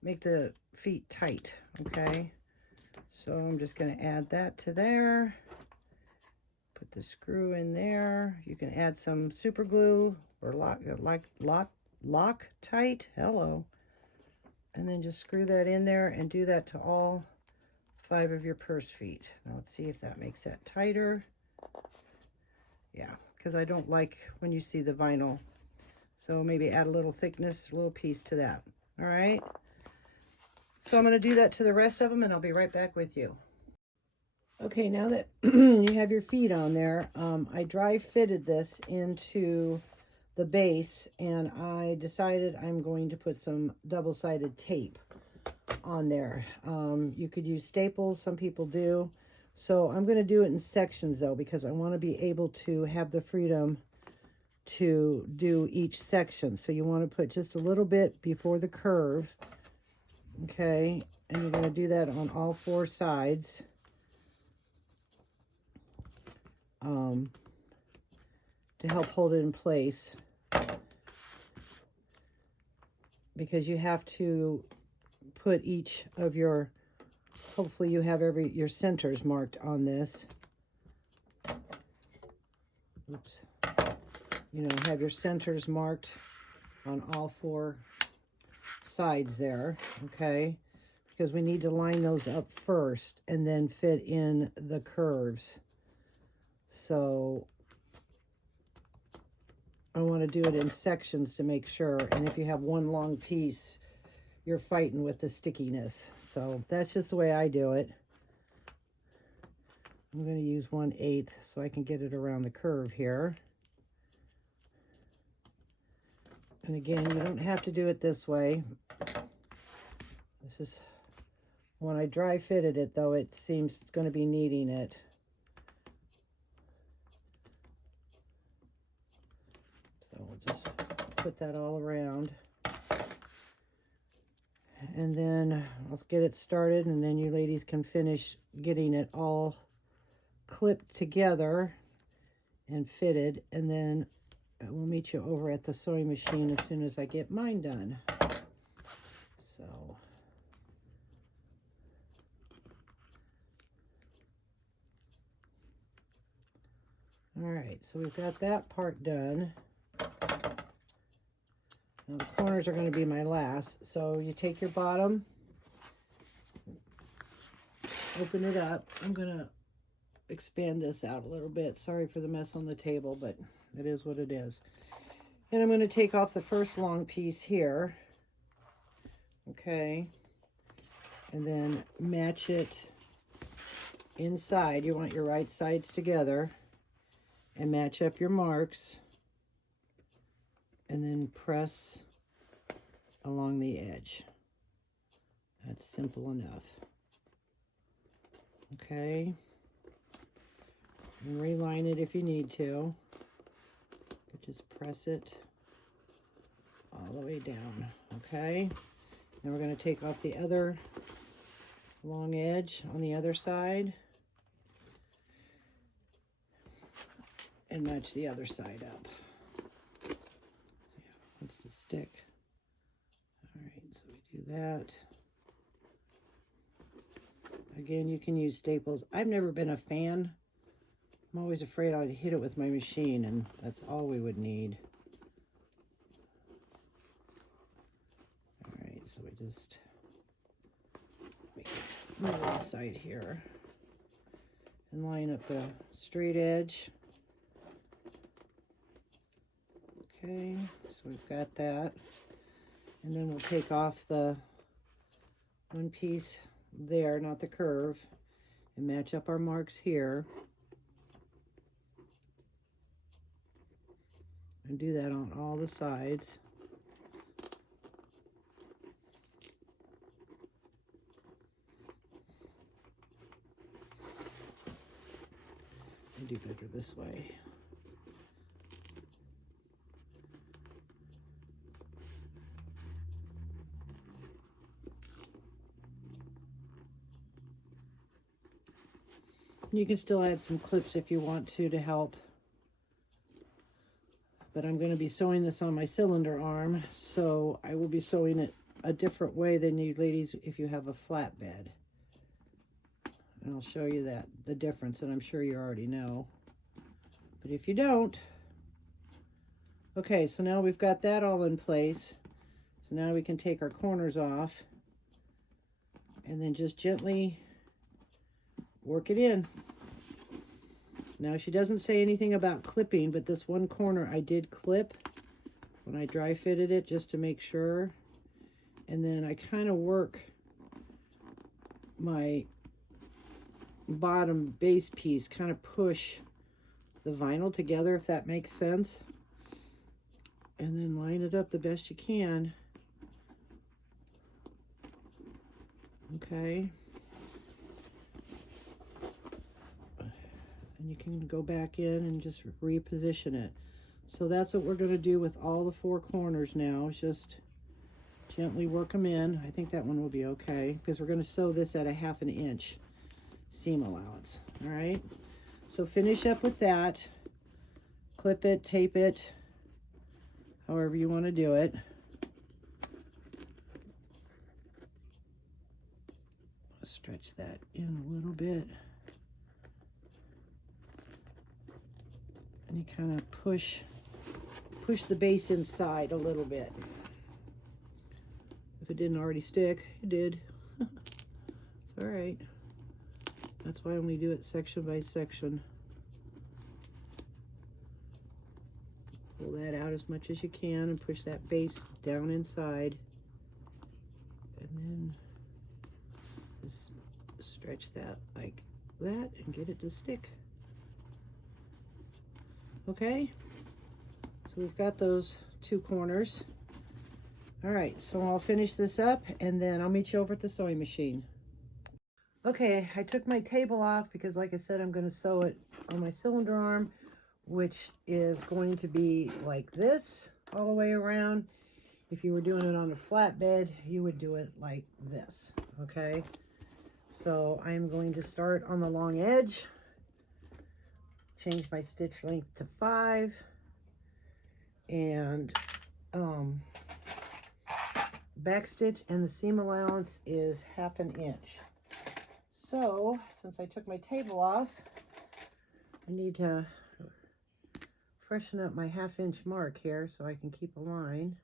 make the feet tight. Okay, so I'm just going to add that to there. Put the screw in there. You can add some super glue or Loctite. Hello. And then just screw that in there and do that to all 5 of your purse feet. Now let's see if that makes that tighter. Yeah, because I don't like when you see the vinyl. So maybe add a little thickness, a little piece to that. All right. So I'm going to do that to the rest of them and I'll be right back with you. Okay, now that you have your feet on there, I dry fitted this into the base and I decided I'm going to put some double-sided tape on there. You could use staples, some people do. So I'm going to do it in sections though, because I want to be able to have the freedom to do each section. So you want to put just a little bit before the curve. Okay, and you're going to do that on all 4 sides. To help hold it in place, because you have to put each of your, hopefully you have your centers marked on this. Oops. You know, have your centers marked on all 4 sides there, okay? Because we need to line those up first and then fit in the curves. So I want to do it in sections to make sure. And if you have one long piece, you're fighting with the stickiness. So that's just the way I do it. I'm going to use 1/8 so I can get it around the curve here. And again, you don't have to do it this way. This is, when I dry fitted it though, it seems it's going to be needing it. So we'll just put that all around. And then I'll get it started, and then you ladies can finish getting it all clipped together and fitted. And then we'll meet you over at the sewing machine as soon as I get mine done. So all right, so we've got that part done. Now the corners are going to be my last. So you take your bottom open it up. I'm gonna expand this out a little bit. Sorry for the mess on the table, but it is what it is. And I'm going to take off the first long piece here. Okay. And then match it inside. You want your right sides together and match up your marks. And then press along the edge. That's simple enough. Okay. And reline it if you need to. But just press it all the way down. Okay. Then we're going to take off the other long edge on the other side and match the other side up. So yeah, wants to stick. All right, so we do that. Again, you can use staples. I've never been a fan. I'm always afraid I'd hit it with my machine, and that's all we would need. All right, so we just make it move inside here and line up the straight edge. Okay, so we've got that. And then we'll take off the one piece there, not the curve, and match up our marks here. And do that on all the sides. I do better this way. You can still add some clips if you want to help. But I'm going to be sewing this on my cylinder arm, so I will be sewing it a different way than you ladies if you have a flatbed. And I'll show you that, the difference, and I'm sure you already know. But if you don't, okay, so now we've got that all in place. So now we can take our corners off and then just gently work it in. Now, she doesn't say anything about clipping, but this one corner I did clip when I dry fitted it just to make sure. And then I kind of work my bottom base piece, kind of push the vinyl together, if that makes sense. And then line it up the best you can. Okay. And you can go back in and just reposition it. So that's what we're going to do with all the four corners now, is just gently work them in. I think that one will be okay, because we're going to sew this at a 1/2 inch seam allowance. All right, so finish up with that. Clip it, tape it, however you want to do it. Stretch that in a little bit. And you kind of push the base inside a little bit. If it didn't already stick, it did. It's all right. That's why I only do it section by section. Pull that out as much as you can and push that base down inside. And then just stretch that like that and get it to stick. Okay, so we've got those two corners. All right, so I'll finish this up and then I'll meet you over at the sewing machine. Okay, I took my table off because, like I said, I'm going to sew it on my cylinder arm, which is going to be like this all the way around. If you were doing it on a flatbed, you would do it like this, okay? So I'm going to start on the long edge. Change my stitch length to 5, and back stitch, and the seam allowance is 1/2 inch. So since I took my table off, I need to freshen up my 1/2 inch mark here so I can keep a line.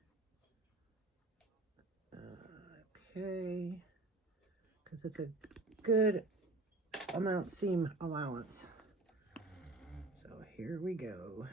Okay, because it's a good amount seam allowance. So here we go.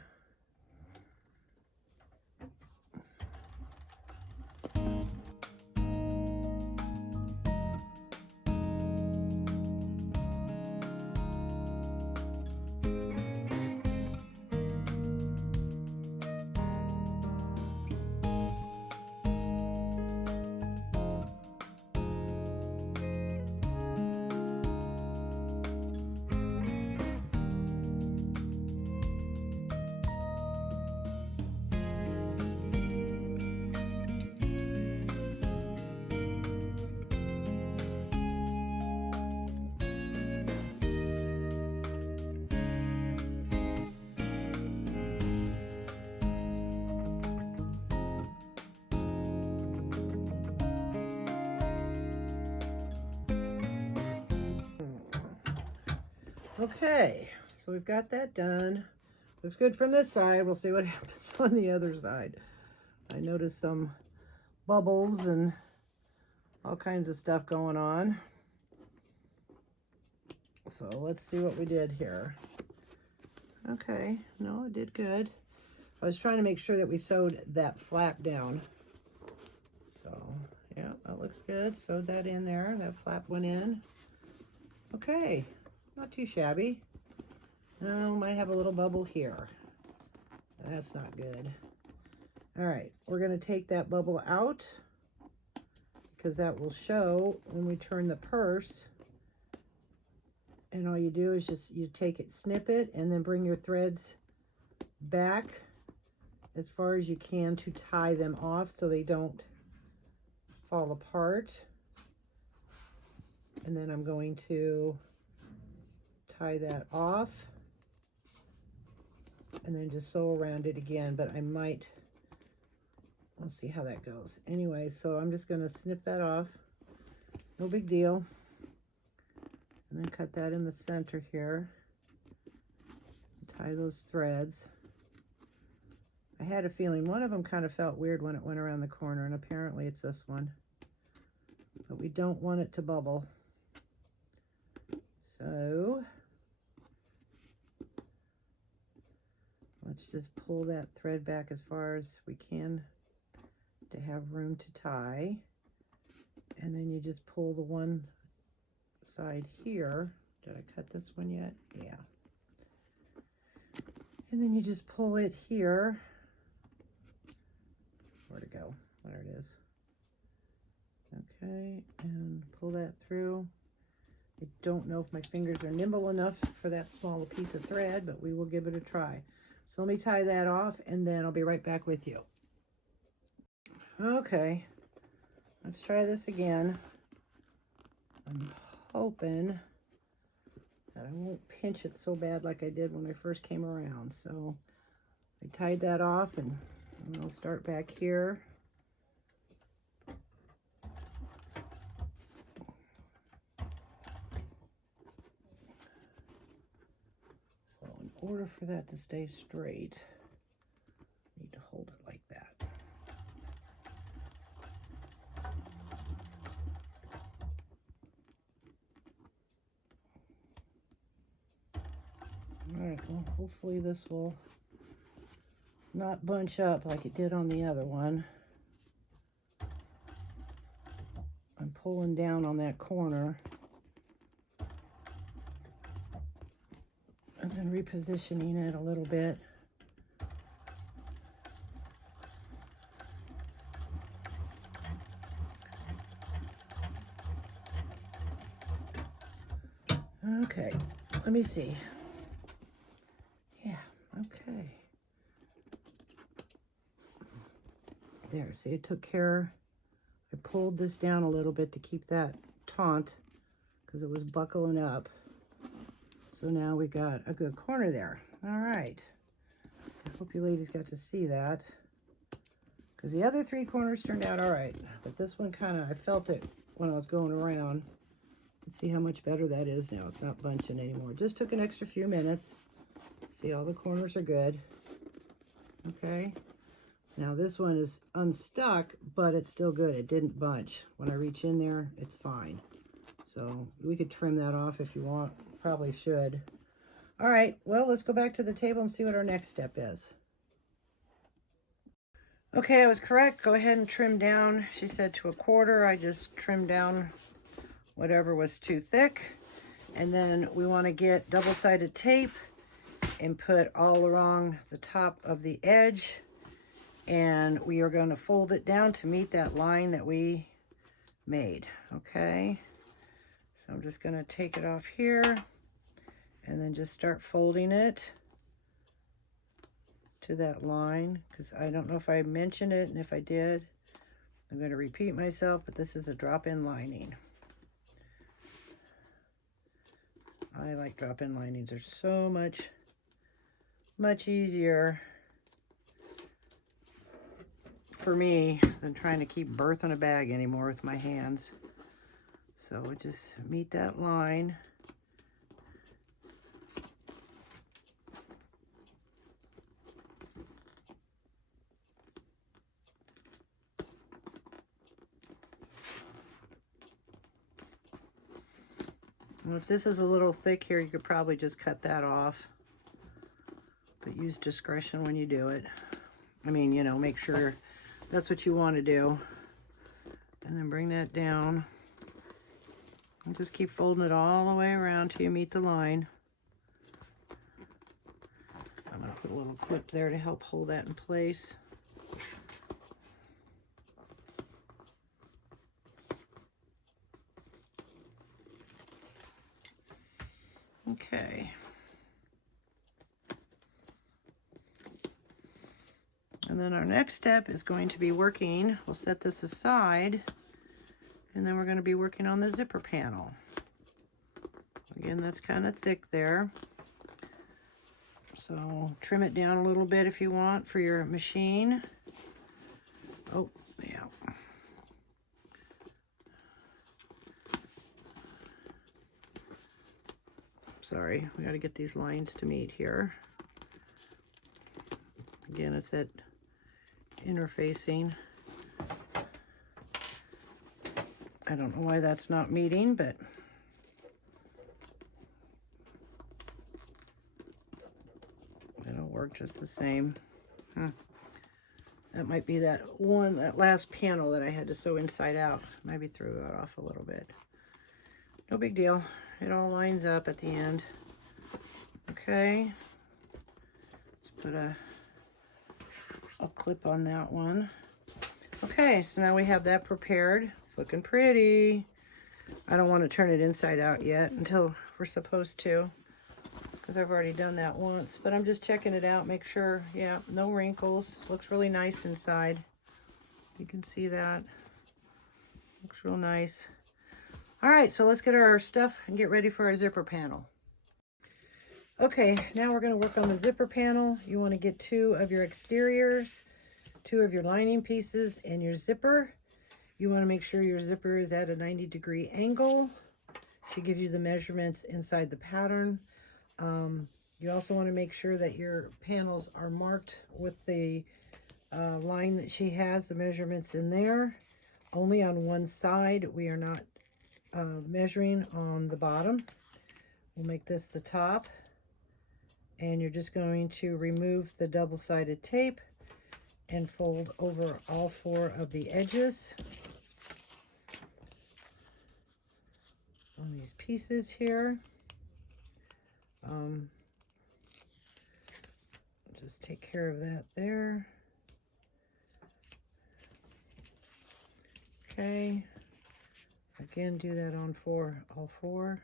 Okay, so we've got that done. Looks good from this side. We'll see what happens on the other side. I noticed some bubbles and all kinds of stuff going on. So let's see what we did here. Okay, no, it did good. I was trying to make sure that we sewed that flap down. So, yeah, that looks good. Sewed that in there. That flap went in. Okay. Not too shabby. No, might have a little bubble here. That's not good. All right, we're going to take that bubble out because that will show when we turn the purse. And all you do is just, you take it, snip it, and then bring your threads back as far as you can to tie them off so they don't fall apart. And then I'm going to tie that off and then just sew around it again, but I might, let's see how that goes. Anyway, so I'm just going to snip that off, no big deal, and then cut that in the center here, tie those threads. I had a feeling one of them kind of felt weird when it went around the corner, and apparently it's this one, but we don't want it to bubble. So let's just pull that thread back as far as we can to have room to tie. And then you just pull the one side here. Did I cut this one yet? Yeah. And then you just pull it here. Where'd it go? There it is. Okay, and pull that through. I don't know if my fingers are nimble enough for that small a piece of thread, but we will give it a try. So let me tie that off and then I'll be right back with you. Okay, let's try this again. I'm hoping that I won't pinch it so bad like I did when I first came around. So I tied that off and I'll start back here. So in order for that to stay straight, I need to hold it like that. All right, well, hopefully this will not bunch up like it did on the other one. I'm pulling down on that corner and then repositioning it a little bit. Okay, let me see. Yeah, okay. There, see, it took care. I pulled this down a little bit to keep that taut because it was buckling up. So now we got a good corner there. All right. I hope you ladies got to see that, because the other three corners turned out all right. But this one kind of, I felt it when I was going around. Let's see how much better that is now. It's not bunching anymore. Just took an extra few minutes. See, all the corners are good. Okay. Now this one is unstuck, but it's still good. It didn't bunch. When I reach in there, it's fine. So we could trim that off if you want. probably should. All right, well, let's go back to the table and see what our next step is. Okay, I was correct. Go ahead and trim down. She said to 1/4. I just trimmed down whatever was too thick. And then we want to get double-sided tape and put all along the top of the edge. And we are going to fold it down to meet that line that we made. Okay, so I'm just going to take it off here and then just start folding it to that line, because I don't know if I mentioned it, and if I did, I'm going to repeat myself, but this is a drop-in lining. I like drop-in linings. They're so much easier for me than trying to keep birthing a bag anymore with my hands. So just meet that line. And if this is a little thick here, you could probably just cut that off. But use discretion when you do it. I mean, you know, make sure that's what you want to do. And then bring that down. And just keep folding it all the way around till you meet the line. I'm going to put a little clip there to help hold that in place. Okay. And then our next step is going to be working, we'll set this aside, and then we're going to be working on the zipper panel. Again, that's kind of thick there. So trim it down a little bit if you want for your machine. Oh, yeah. Sorry, we got to get these lines to meet here. Again, it's that interfacing. I don't know why that's not meeting, but it'll work just the same. That might be that last panel that I had to sew inside out. Maybe threw that off a little bit. No big deal. It all lines up at the end. Okay. Let's put a clip on that one. Okay, so now we have that prepared. It's looking pretty. I don't want to turn it inside out yet until we're supposed to, because I've already done that once. But I'm just checking it out, make sure, yeah, no wrinkles. Looks really nice inside. You can see that. Looks real nice. All right, so let's get our stuff and get ready for our zipper panel. Okay, now we're going to work on the zipper panel. You want to get 2 of your exteriors, 2 of your lining pieces, and your zipper. You want to make sure your zipper is at a 90-degree angle. She gives you the measurements inside the pattern. You also want to make sure that your panels are marked with the line that she has, the measurements in there. Only on one side. We are not measuring on the bottom. We'll make this the top. And you're just going to remove the double-sided tape and fold over all 4 of the edges on these pieces here. Just take care of that there. Okay. Again, do that on all 4.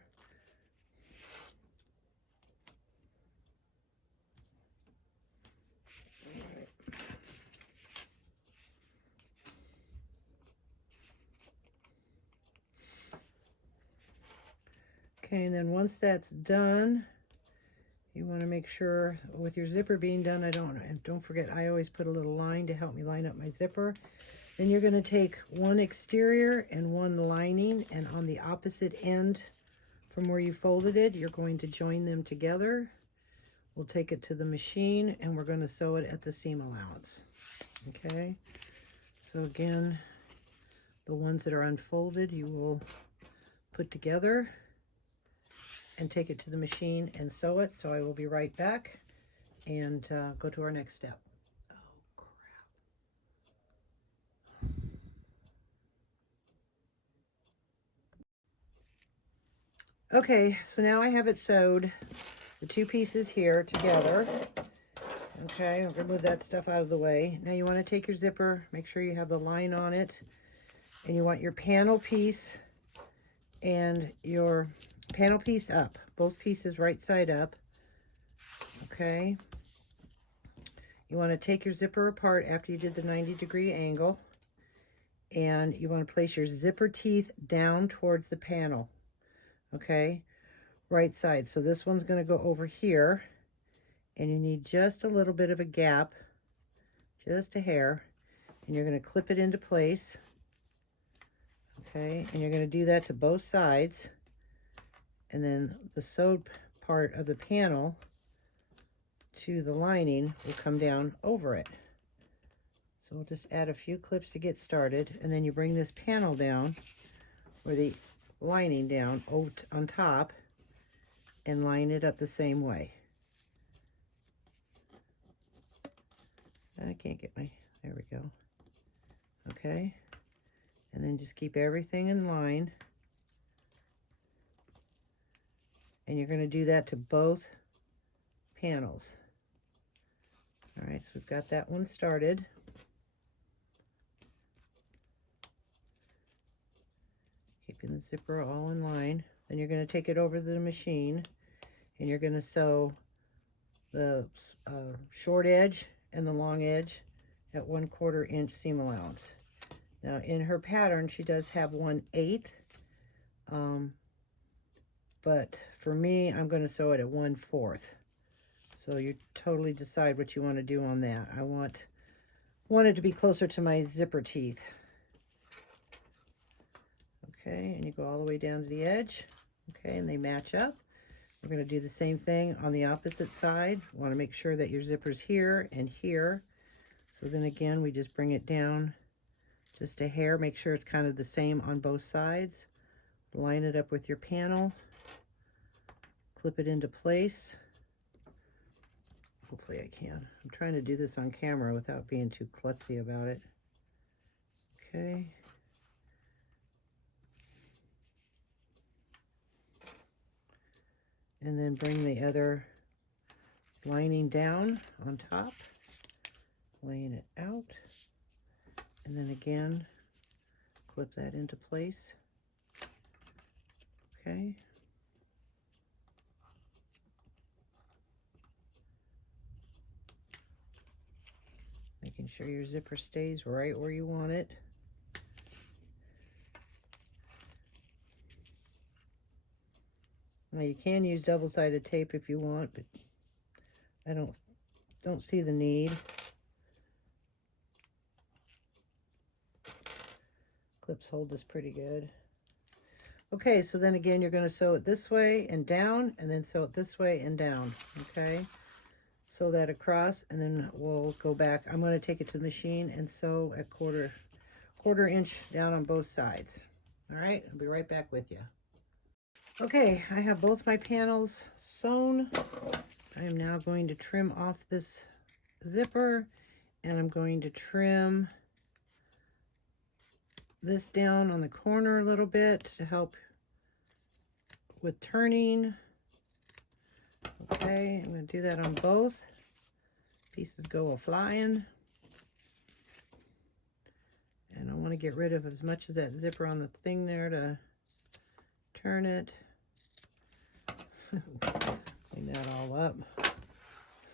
Okay, and then once that's done, you want to make sure with your zipper being done, don't forget, I always put a little line to help me line up my zipper. Then you're going to take 1 exterior and 1 lining, and on the opposite end from where you folded it, you're going to join them together. We'll take it to the machine and we're going to sew it at the seam allowance. Okay, so again, the ones that are unfolded you will put together. and take it to the machine and sew it. So I will be right back and go to our next step. Oh, crap. Okay, so now I have it sewed, the two pieces here together. Okay, I'll remove that stuff out of the way. Now you want to take your zipper, make sure you have the line on it, and you want your panel piece and your panel piece up, both pieces right side up. Okay, you want to take your zipper apart after you did the 90-degree angle, and you want to place your zipper teeth down towards the panel. Okay, right side. So this one's going to go over here, and you need just a little bit of a gap, just a hair, and you're going to clip it into place. Okay, and you're going to do that to both sides, and then the sewed part of the panel to the lining will come down over it. So we'll just add a few clips to get started, and then you bring this panel down, or the lining down on top, and line it up the same way. I can't get my, there we go. Okay, and then just keep everything in line, and you're going to do that to both panels. All right, so we've got that one started. Keeping the zipper all in line. Then you're going to take it over to the machine, and you're going to sew the short edge and the long edge at 1/4 inch seam allowance. Now in her pattern she does have 1/8, but for me I'm going to sew it at 1/4. So you totally decide what you want to do on that. I want it to be closer to my zipper teeth. Okay, and you go all the way down to the edge. Okay, and they match up. We're going to do the same thing on the opposite side. You want to make sure that your zipper's here and here. So then again, we just bring it down just a hair. Make sure it's kind of the same on both sides. Line it up with your panel. Clip it into place. Hopefully I can. I'm trying to do this on camera without being too klutzy about it. Okay. And then bring the other lining down on top, laying it out, and then again clip that into place. Okay. Making sure your zipper stays right where you want it. Now you can use double-sided tape if you want, but I don't see the need. Clips hold this pretty good. Okay, so then again you're going to sew it this way and down, and then sew it this way and down. Okay, sew that across, and then we'll go back. I'm going to take it to the machine and sew at quarter inch down on both sides. All right, I'll be right back with you. Okay, I have both my panels sewn. I am now going to trim off this zipper, and I'm going to trim this down on the corner a little bit to help with turning. Okay, I'm going to do that on both. Pieces go a-flying. And I want to get rid of as much of that zipper on the thing there to turn it. Clean that all up.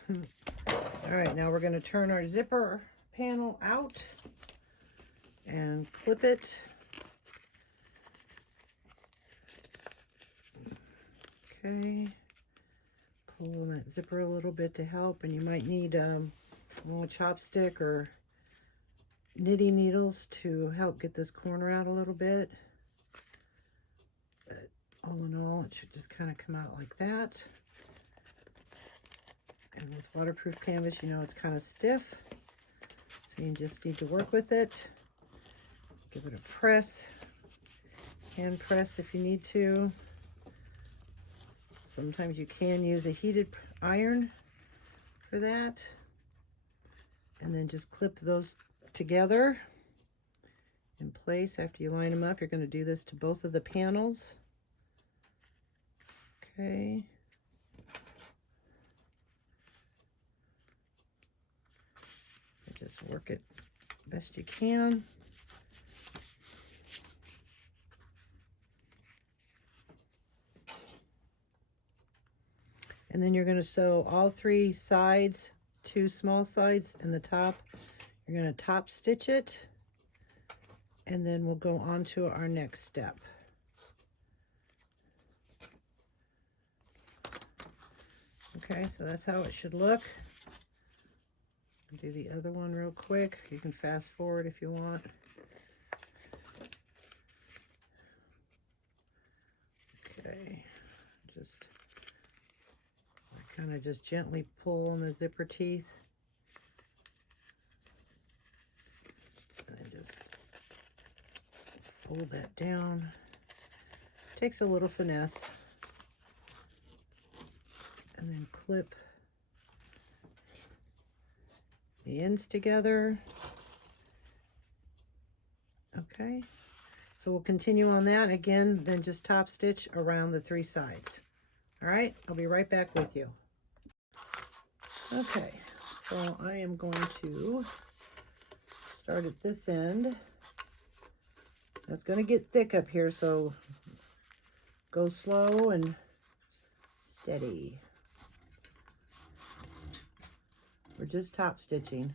All right, now we're going to turn our zipper panel out and clip it. Okay, pull that zipper a little bit to help, and you might need a little chopstick or knitting needles to help get this corner out a little bit. But all in all, it should just kind of come out like that. And with waterproof canvas, you know it's kind of stiff, so you just need to work with it. Give it a press, hand press if you need to. Sometimes you can use a heated iron for that. And then just clip those together in place after you line them up. You're going to do this to both of the panels. Okay. Just work it best you can. And then you're going to sew all 3 sides, 2 small sides and the top. You're going to top stitch it, and then we'll go on to our next step. Okay, so that's how it should look. I'll do the other one real quick. You can fast forward if you want. Okay, I kind of just gently pull on the zipper teeth. And then just fold that down. Takes a little finesse. And then clip the ends together. Okay, so we'll continue on that again, then just top stitch around the 3 sides. All right, I'll be right back with you. Okay, so I am going to start at this end. It's going to get thick up here, so go slow and steady. We're just top stitching.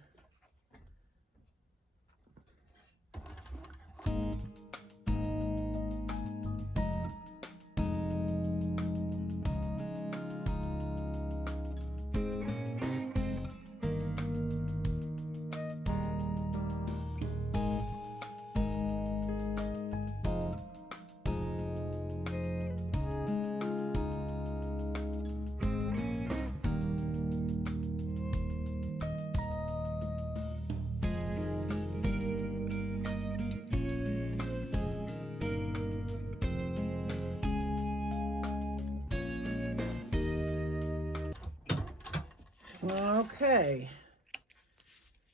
Okay,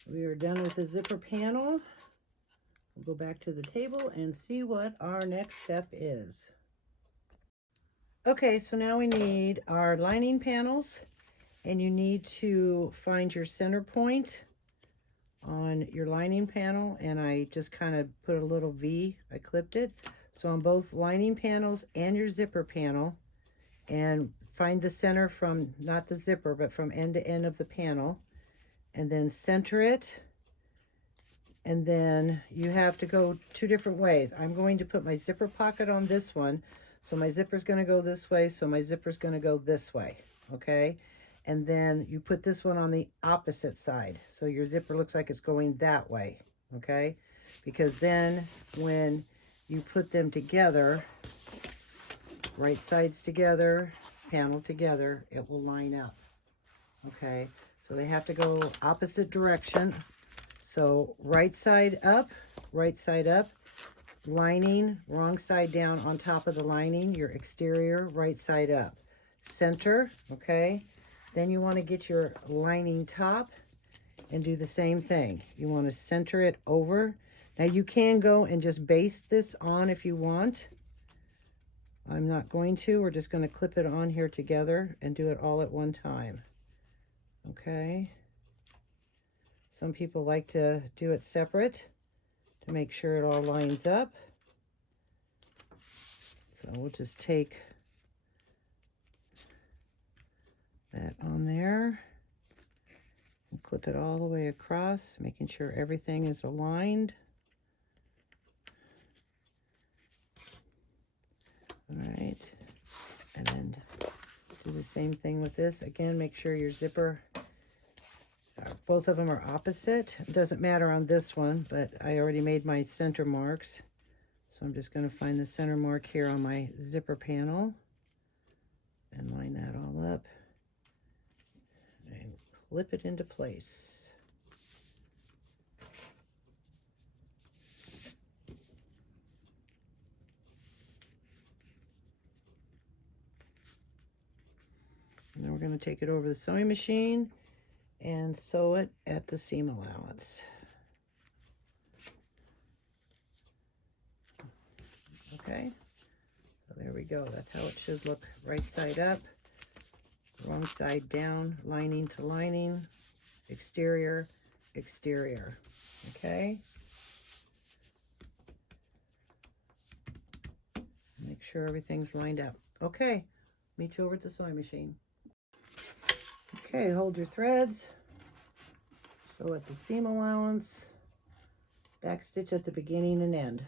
we are done with the zipper panel. We'll go back to the table and see what our next step is. Okay, so now we need our lining panels, and you need to find your center point on your lining panel, and I just kind of put a little V, I clipped it. So on both lining panels and your zipper panel, and find the center from, not the zipper, but from end to end of the panel, and then center it. And then you have to go 2 different ways. I'm going to put my zipper pocket on this one, so my zipper's going to go this way, so my zipper's going to go this way, okay? And then you put this one on the opposite side, so your zipper looks like it's going that way, okay? Because then when you put them together, right sides together, panel together, it will line up. Okay, so they have to go opposite direction. So right side up, lining, wrong side down on top of the lining, your exterior, right side up. Center, okay? Then you want to get your lining top and do the same thing. You want to center it over. Now you can go and just baste this on if you want. I'm not going to. We're just going to clip it on here together and do it all at one time. Okay. Some people like to do it separate to make sure it all lines up. So we'll just take that on there and clip it all the way across, making sure everything is aligned. All right, and then do the same thing with this. Again, make sure your zipper, both of them are opposite. It doesn't matter on this one, but I already made my center marks. So I'm just going to find the center mark here on my zipper panel and line that all up and clip it into place. going to take it over the sewing machine and sew it at the seam allowance. Okay, so there we go. That's how it should look, right side up, wrong side down, lining to lining, exterior, exterior. Okay. Make sure everything's lined up. Okay, meet you over at the sewing machine. Okay, hold your threads. Sew at the seam allowance, back stitch at the beginning and end.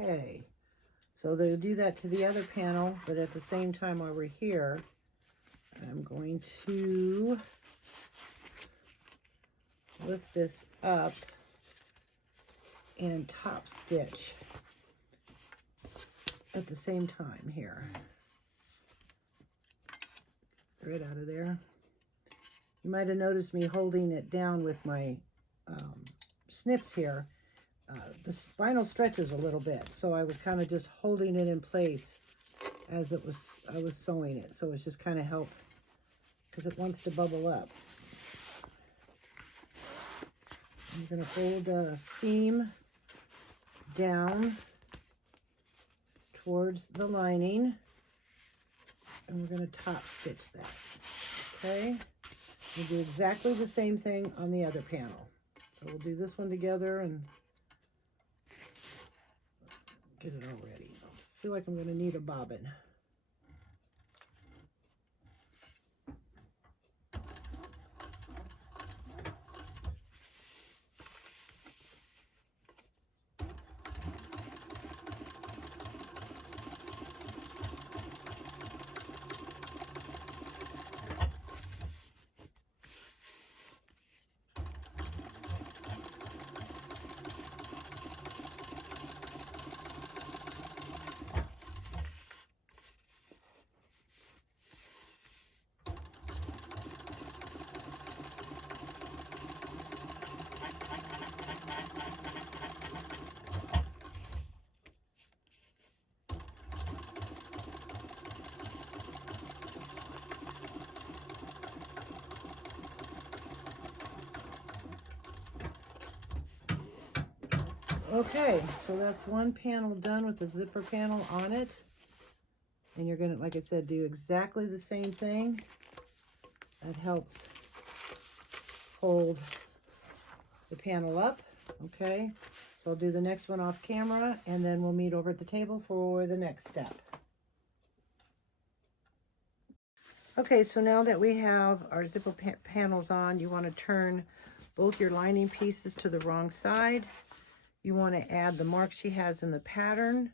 Okay, so they'll do that to the other panel, but at the same time over here, I'm going to lift this up and top stitch at the same time here. Thread out of there. You might have noticed me holding it down with my snips here. The vinyl stretches a little bit, so I was kind of just holding it in place as I was sewing it. So it's just kind of help because it wants to bubble up. I'm going to fold the seam down towards the lining, and we're going to top stitch that. Okay, we'll do exactly the same thing on the other panel. So we'll do this one together and get it all ready. I feel like I'm going to need a bobbin. Okay, so that's one panel done with the zipper panel on it. And you're going to, like I said, do exactly the same thing. That helps hold the panel up. Okay, so I'll do the next one off camera, and then we'll meet over at the table for the next step. Okay, so now that we have our zipper panels on, you want to turn both your lining pieces to the wrong side. You want to add the mark she has in the pattern,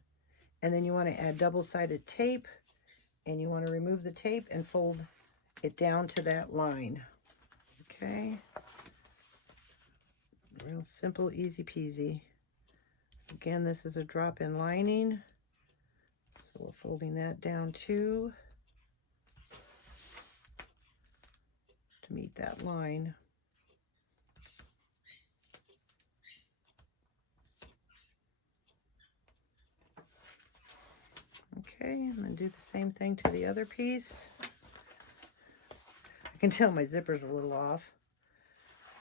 and then you want to add double-sided tape, and you want to remove the tape and fold it down to that line. Okay, real simple, easy peasy. Again, this is a drop-in lining, So we're folding that down too to meet that line. Okay, and then do the same thing to the other piece. I can tell my zipper's a little off.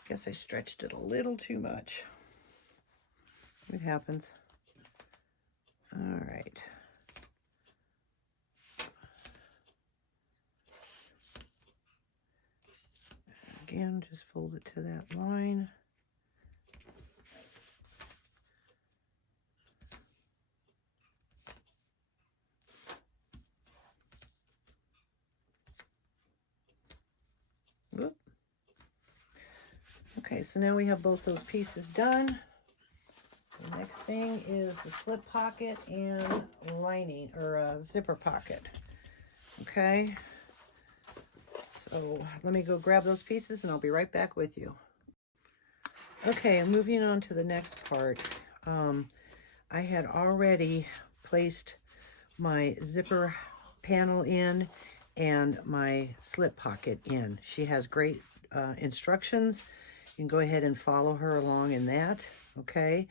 Guess I stretched it a little too much. It happens. All right. Again, just fold it to that line. Whoop. Okay, so now we have both those pieces done. The next thing is the slip pocket and lining, or zipper pocket. Okay, so let me go grab those pieces and I'll be right back with you. Okay, I'm moving on to the next part. I had already placed my zipper panel in and my slip pocket in. She has great instructions. You can go ahead and follow her along in that, okay?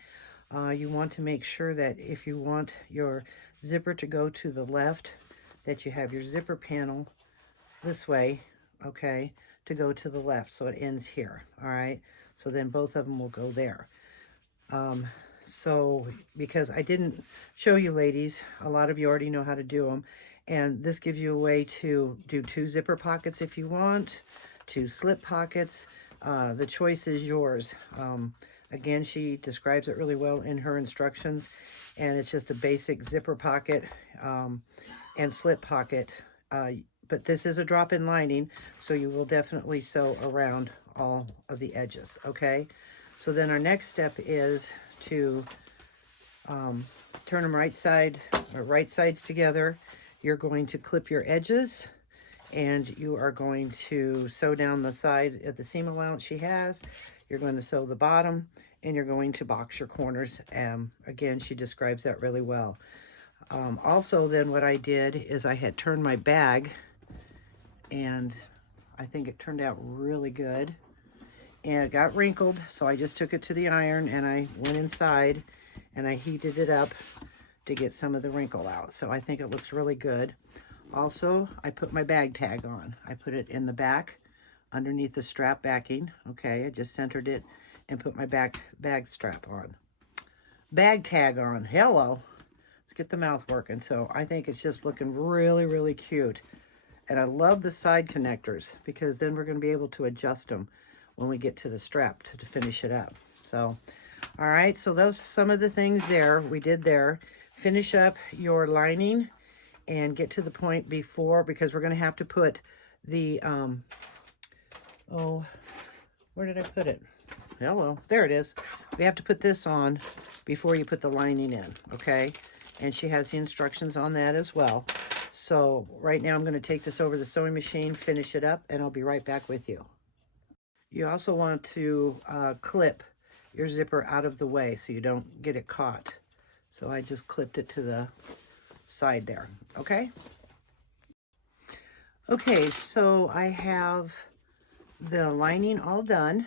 You want to make sure that if you want your zipper to go to the left, that you have your zipper panel this way, okay, to go to the left, so it ends here, all right? So then both of them will go there. So because I didn't show you ladies, a lot of you already know how to do them, and this gives you a way to do 2 zipper pockets if you want, 2 slip pockets. The choice is yours. Again, she describes it really well in her instructions, and it's just a basic zipper pocket and slip pocket. But this is a drop-in lining, so you will definitely sew around all of the edges, okay? So then our next step is to turn them right sides together. You're going to clip your edges, and you are going to sew down the side of the seam allowance she has. You're going to sew the bottom, and you're going to box your corners. Again, she describes that really well. Also, then what I did is I had turned my bag, and I think it turned out really good. And it got wrinkled, so I just took it to the iron and I went inside and I heated it up to get some of the wrinkle out. So I think it looks really good. Also, I put my bag tag on. I put it in the back underneath the strap backing. Okay, I just centered it and put my bag strap on. Bag tag on. Hello. Let's get the mouth working. So I think it's just looking really, really cute. And I love the side connectors because then we're going to be able to adjust them when we get to the strap to finish it up. So, all right, so those are some of the things there we did there. Finish up your lining and get to the point before, because we're going to have to put the, oh, where did I put it? Hello, there it is. We have to put this on before you put the lining in, okay? And she has the instructions on that as well. So right now I'm going to take this over the sewing machine, finish it up, and I'll be right back with you. You also want to clip your zipper out of the way so you don't get it caught. So I just clipped it to the side there, okay? Okay, so I have the lining all done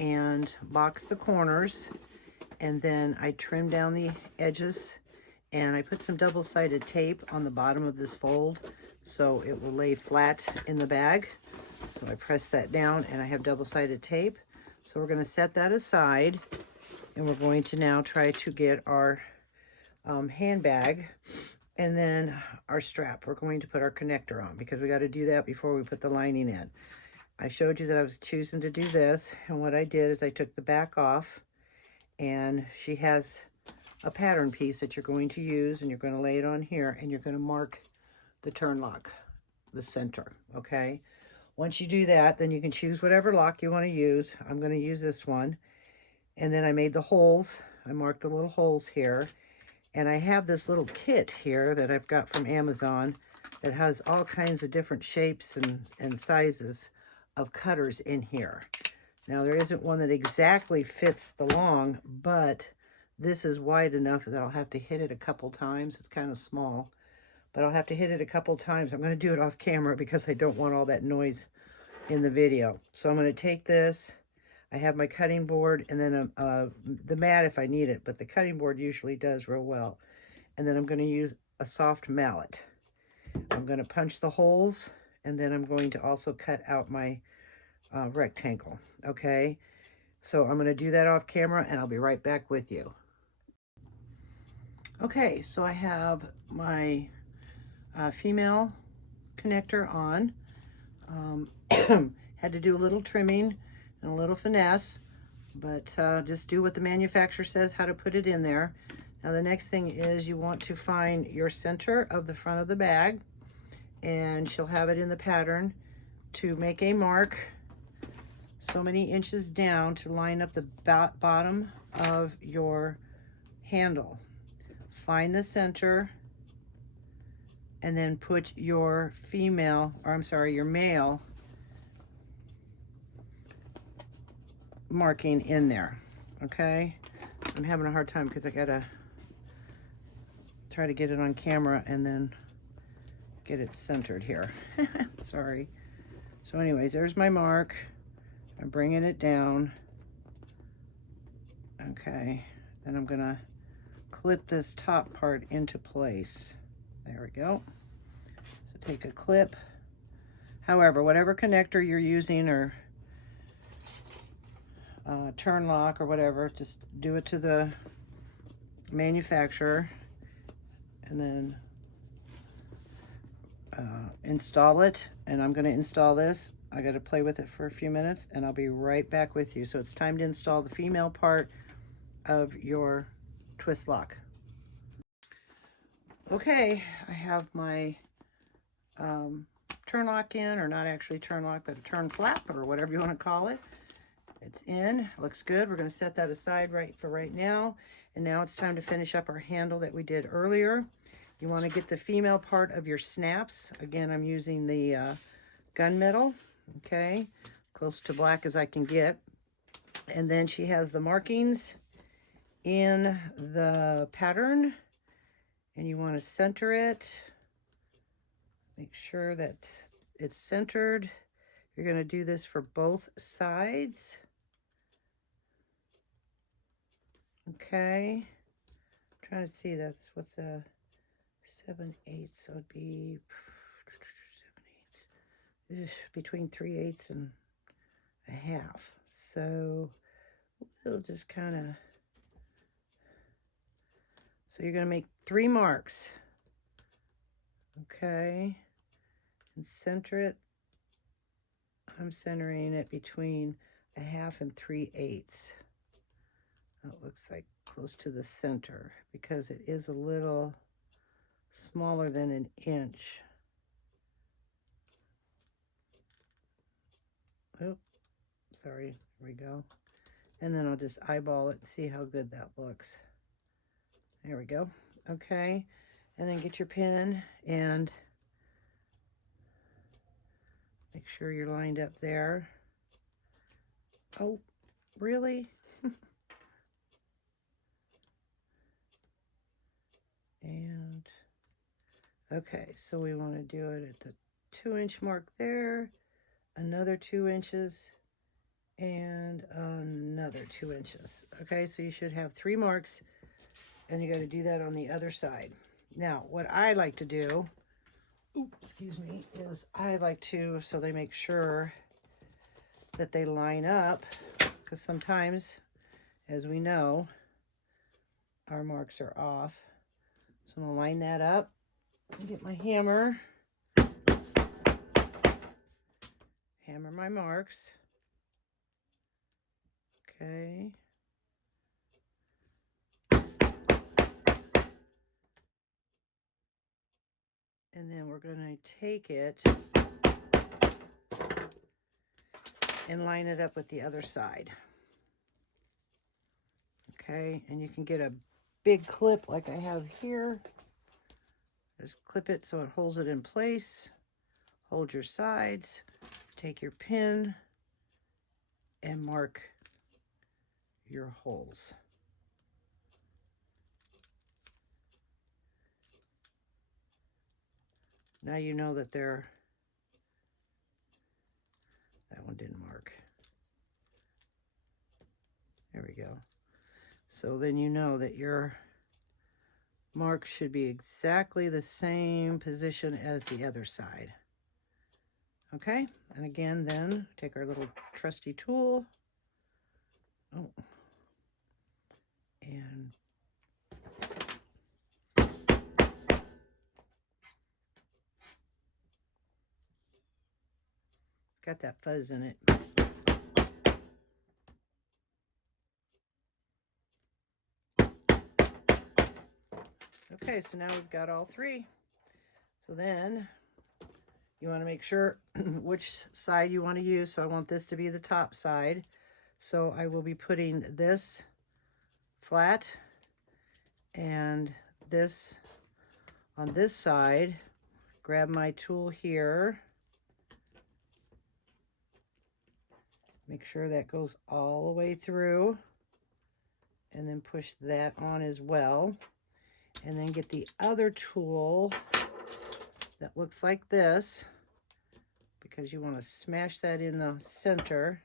and boxed the corners, and then I trimmed down the edges, and I put some double-sided tape on the bottom of this fold so it will lay flat in the bag. So I press that down and I have double-sided tape. So we're going to set that aside, and we're going to now try to get our handbag and then our strap. We're going to put our connector on because we got to do that before we put the lining in. I showed you that I was choosing to do this, and what I did is I took the back off, and she has a pattern piece that you're going to use, and you're going to lay it on here, and you're going to mark the turn lock, the center, okay? Once you do that, then you can choose whatever lock you want to use. I'm going to use this one. And then I made the holes. I marked the little holes here. And I have this little kit here that I've got from Amazon that has all kinds of different shapes and sizes of cutters in here. Now, there isn't one that exactly fits the long, but this is wide enough that I'll have to hit it a couple times. It's kind of small, but I'll have to hit it a couple times. I'm going to do it off camera because I don't want all that noise in the video. So I'm going to take this. I have my cutting board and then the mat if I need it, but the cutting board usually does real well. And then I'm going to use a soft mallet. I'm going to punch the holes, and then I'm going to also cut out my rectangle. Okay, so I'm going to do that off camera, and I'll be right back with you. Okay, so I have my female connector on. Had to do a little trimming and a little finesse, but just do what the manufacturer says how to put it in there. Now the next thing is you want to find your center of the front of the bag, and she'll have it in the pattern to make a mark so many inches down to line up the bottom of your handle. Find the center and then put your your male marking in there. Okay, I'm having a hard time because I gotta try to get it on camera and then get it centered here. Sorry. So anyways, there's my mark. I'm bringing it down. Okay, then I'm gonna clip this top part into place. There we go. So take a clip. However, whatever connector you're using, or turn lock or whatever, just do it to the manufacturer and then install it. And I'm going to install this. I got to play with it for a few minutes and I'll be right back with you. So it's time to install the female part of your twist lock. Okay, I have my turn lock in, or not actually turn lock, but a turn flap, or whatever you want to call it. It's in, looks good. We're going to set that aside for right now. And now it's time to finish up our handle that we did earlier. You want to get the female part of your snaps. Again, I'm using the gunmetal, okay, close to black as I can get. And then she has the markings in the pattern, and you want to center it. Make sure that it's centered. You're going to do this for both sides. Okay, I'm trying to see, that's what's a 7/8, so it'd be 7/8, between 3/8 and a half. So we'll just kind of, so you're going to make 3 marks, okay, and center it. I'm centering it between a half and 3/8. That looks like close to the center because it is a little smaller than an inch. Oh, sorry, there we go. And then I'll just eyeball it and see how good that looks. There we go. Okay, and then get your pin and make sure you're lined up there. Oh, really? And okay, so we want to do it at the 2-inch mark there, another 2 inches, and another 2 inches. Okay, so you should have 3 marks, and you got to do that on the other side. Now, what I like to do, excuse me, is I like to, so they make sure that they line up, because sometimes, as we know, our marks are off. So I'm going to line that up and get my hammer, hammer my marks. Okay. And then we're going to take it and line it up with the other side. Okay, and you can get a big clip like I have here. Just clip it so it holds it in place. Hold your sides. Take your pin and mark your holes. Now you know that that one didn't mark. There we go. So then you know that your mark should be exactly the same position as the other side. Okay, and again, then take our little trusty tool. Oh, and got that fuzz in it. Okay, so now we've got all three. So then you want to make sure which side you want to use. So I want this to be the top side. So I will be putting this flat and this on this side. Grab my tool here. Make sure that goes all the way through. And then push that on as well. And then get the other tool that looks like this, because you want to smash that in the center.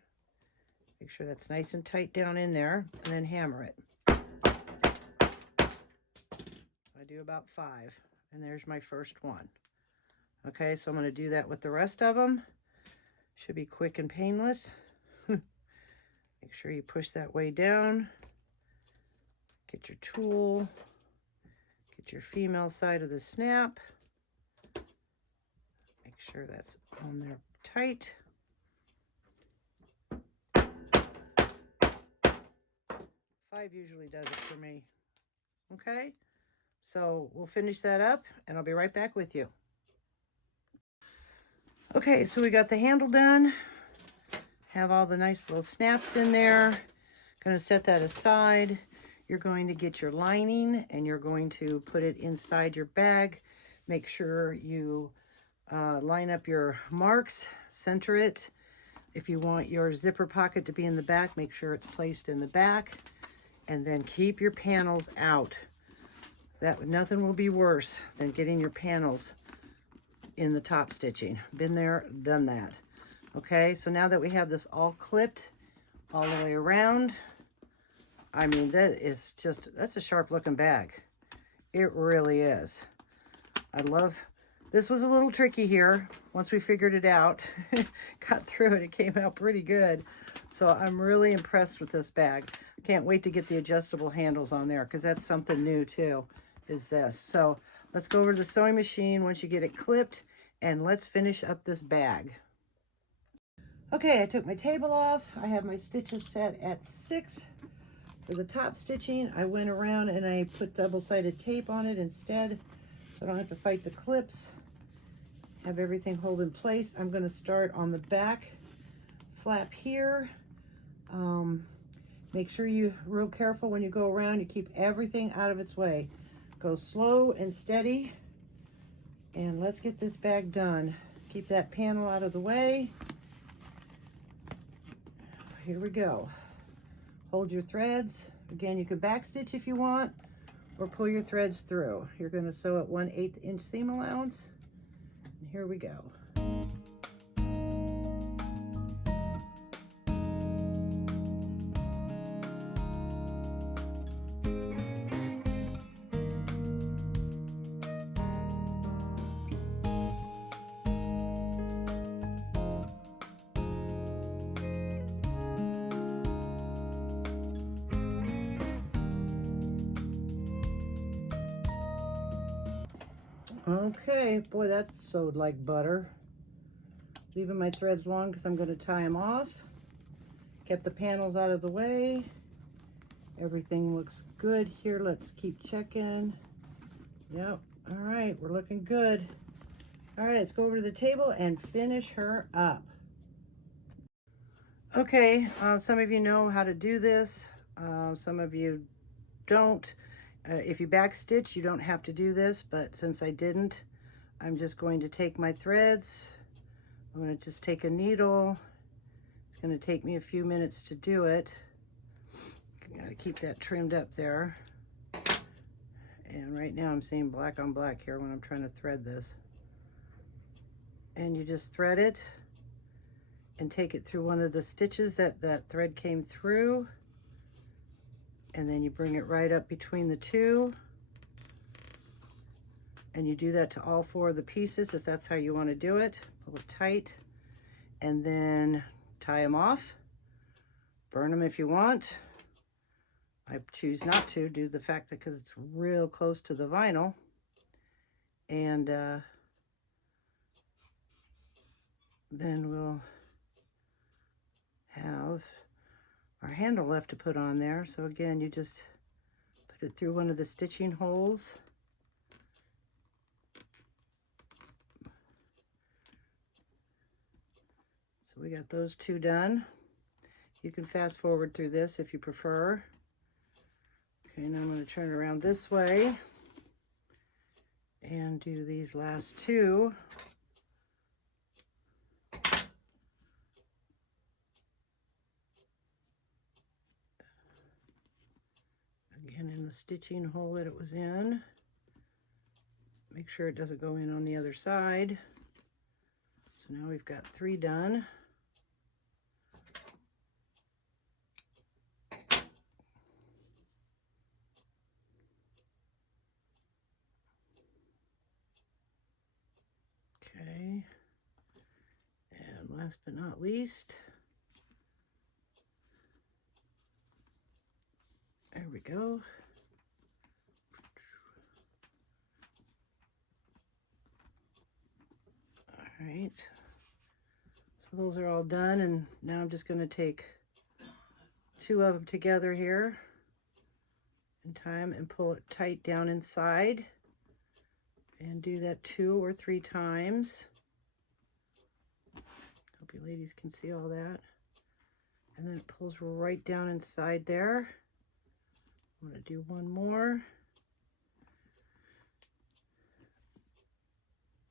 Make sure that's nice and tight down in there, and then hammer it. I do about 5, and there's my first one. Okay, so I'm going to do that with the rest of them. Should be quick and painless. Make sure you push that way down. Get your tool. Get your female side of the snap. Make sure that's on there tight. 5 usually does it for me. Okay, so we'll finish that up and I'll be right back with you. Okay, so we got the handle done. Have all the nice little snaps in there. Gonna set that aside. You're going to get your lining and you're going to put it inside your bag. Make sure you line up your marks, center it. If you want your zipper pocket to be in the back, make sure it's placed in the back. And then keep your panels out. Nothing will be worse than getting your panels in the top stitching. Been there, done that. Okay, so now that we have this all clipped all the way around, I mean, that's a sharp looking bag. It really is. This was a little tricky here. Once we figured it out, got through it, it came out pretty good. So I'm really impressed with this bag. Can't wait to get the adjustable handles on there, because that's something new too, is this. So let's go over to the sewing machine once you get it clipped, and let's finish up this bag. Okay, I took my table off. I have my stitches set at 6. For the top stitching, I went around and I put double-sided tape on it instead, so I don't have to fight the clips. Have everything hold in place. I'm going to start on the back flap here. Make sure you're real careful when you go around. You keep everything out of its way. Go slow and steady. And let's get this bag done. Keep that panel out of the way. Here we go. Hold your threads. Again, you can backstitch if you want, or pull your threads through. You're going to sew at 1/8 inch seam allowance. And here we go. Okay, boy, that's sewed like butter. Leaving my threads long because I'm going to tie them off. Kept the panels out of the way. Everything looks good here. Let's keep checking. Yep, all right, we're looking good. All right, let's go over to the table and finish her up. Okay, some of you know how to do this. Some of you don't. If you backstitch, you don't have to do this, but since I didn't, I'm just going to take my threads. I'm going to just take a needle. It's going to take me a few minutes to do it. Got to keep that trimmed up there. And right now I'm seeing black on black here when I'm trying to thread this. and you just thread it and take it through one of the stitches that thread came through, and then you bring it right up between the two, and you do that to all 4 of the pieces if that's how you want to do it. Pull it tight and then tie them off. Burn them if you want. I choose not to, due to the fact that because it's real close to the vinyl. And then we'll have our handle left to put on there. So again, you just put it through one of the stitching holes. So we got those 2 done. You can fast forward through this if you prefer. Okay, now I'm going to turn it around this way and do these last 2. Again, in the stitching hole that it was in. Make sure it doesn't go in on the other side. So now we've got 3 done. Okay, and last but not least, there we go. All right, so those are all done, and now I'm just going to take 2 of them together here in time and pull it tight down inside. And do that 2 or 3 times. Hope you ladies can see all that. And then it pulls right down inside there. I'm going to do 1 more.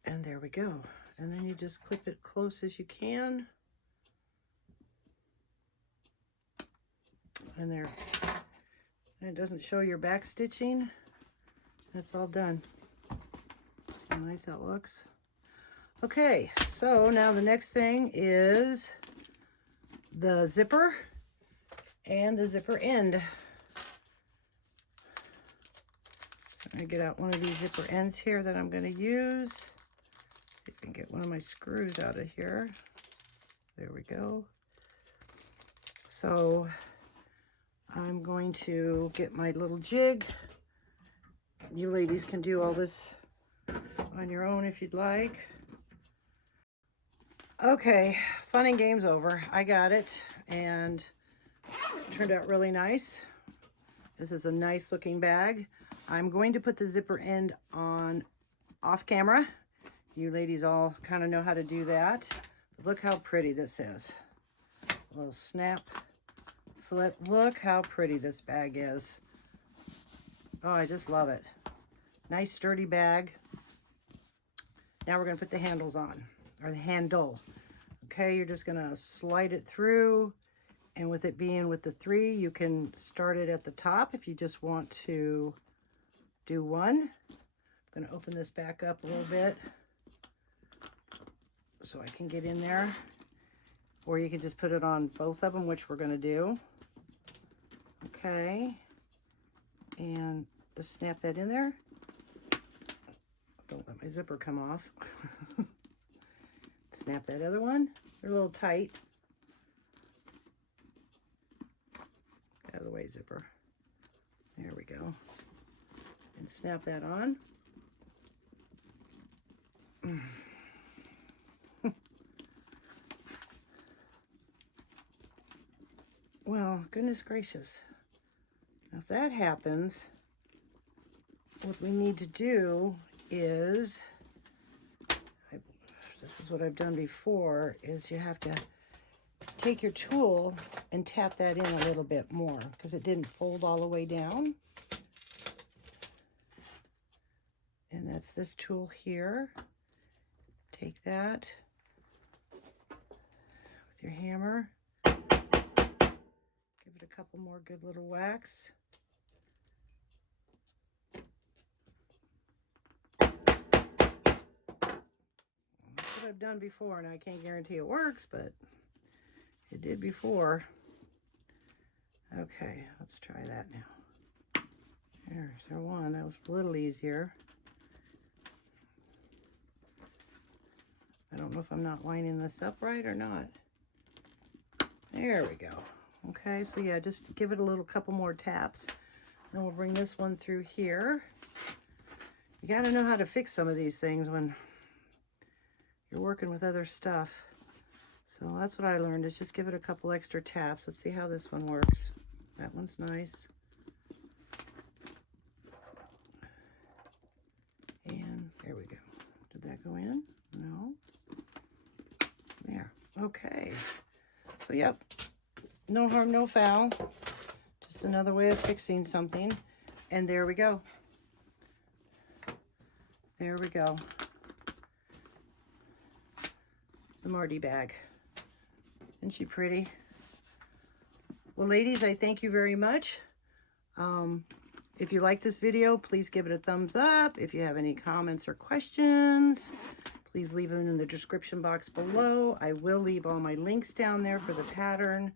And there we go. And then you just clip it close as you can. And there. And it doesn't show your back stitching. That's all done. How nice that looks. Okay, so now the next thing is the zipper and the zipper end. So I'm going to get out one of these zipper ends here that I'm going to use. See if I can get one of my screws out of here. There we go. So I'm going to get my little jig. You ladies can do all this on your own if you'd like. Okay, fun and games over. I got it, and it turned out really nice. This is a nice looking bag. I'm going to put the zipper end on off camera. You ladies all kind of know how to do that. But look how pretty this is. A little snap, flip. Look how pretty this bag is. Oh, I just love it. Nice sturdy bag. Now we're going to put the handles on, or the handle. Okay, you're just going to slide it through, and with it being with the 3, you can start it at the top if you just want to do 1. I'm going to open this back up a little bit so I can get in there, or you can just put it on both of them, which we're going to do. Okay, and just snap that in there. Don't let my zipper come off. Snap that other one. They're a little tight. Get out of the way, zipper. There we go. And snap that on. Well, goodness gracious. Now, if that happens, what we need to do is, this is what I've done before, is you have to take your tool and tap that in a little bit more because it didn't fold all the way down. And that's this tool here. Take that with your hammer. Give it a couple more good little whacks. That's what I've done before, and I can't guarantee it works, but it did before. Okay, let's try that now. There's our one. That was a little easier. I don't know if I'm not lining this up right or not. There we go. Okay, so yeah, just give it a little couple more taps. Then we'll bring this one through here. You got to know how to fix some of these things when you're working with other stuff. So that's what I learned, is just give it a couple extra taps. Let's see how this one works. That one's nice. And there we go. Did that go in? No. There. Okay. So, yep. No harm, no foul. Just another way of fixing something. And there we go. There we go. The Martie bag. Isn't she pretty? Well, ladies, I thank you very much. If you like this video, please give it a thumbs up. If you have any comments or questions, please leave them in the description box below. I will leave all my links down there for the pattern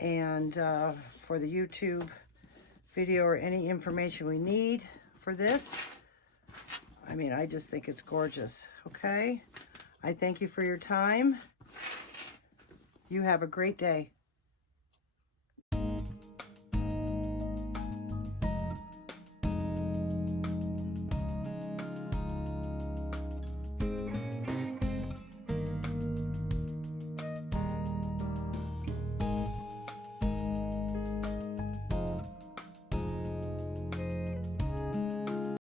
and for the YouTube video or any information we need for this. I mean, I just think it's gorgeous, okay? I thank you for your time. You have a great day.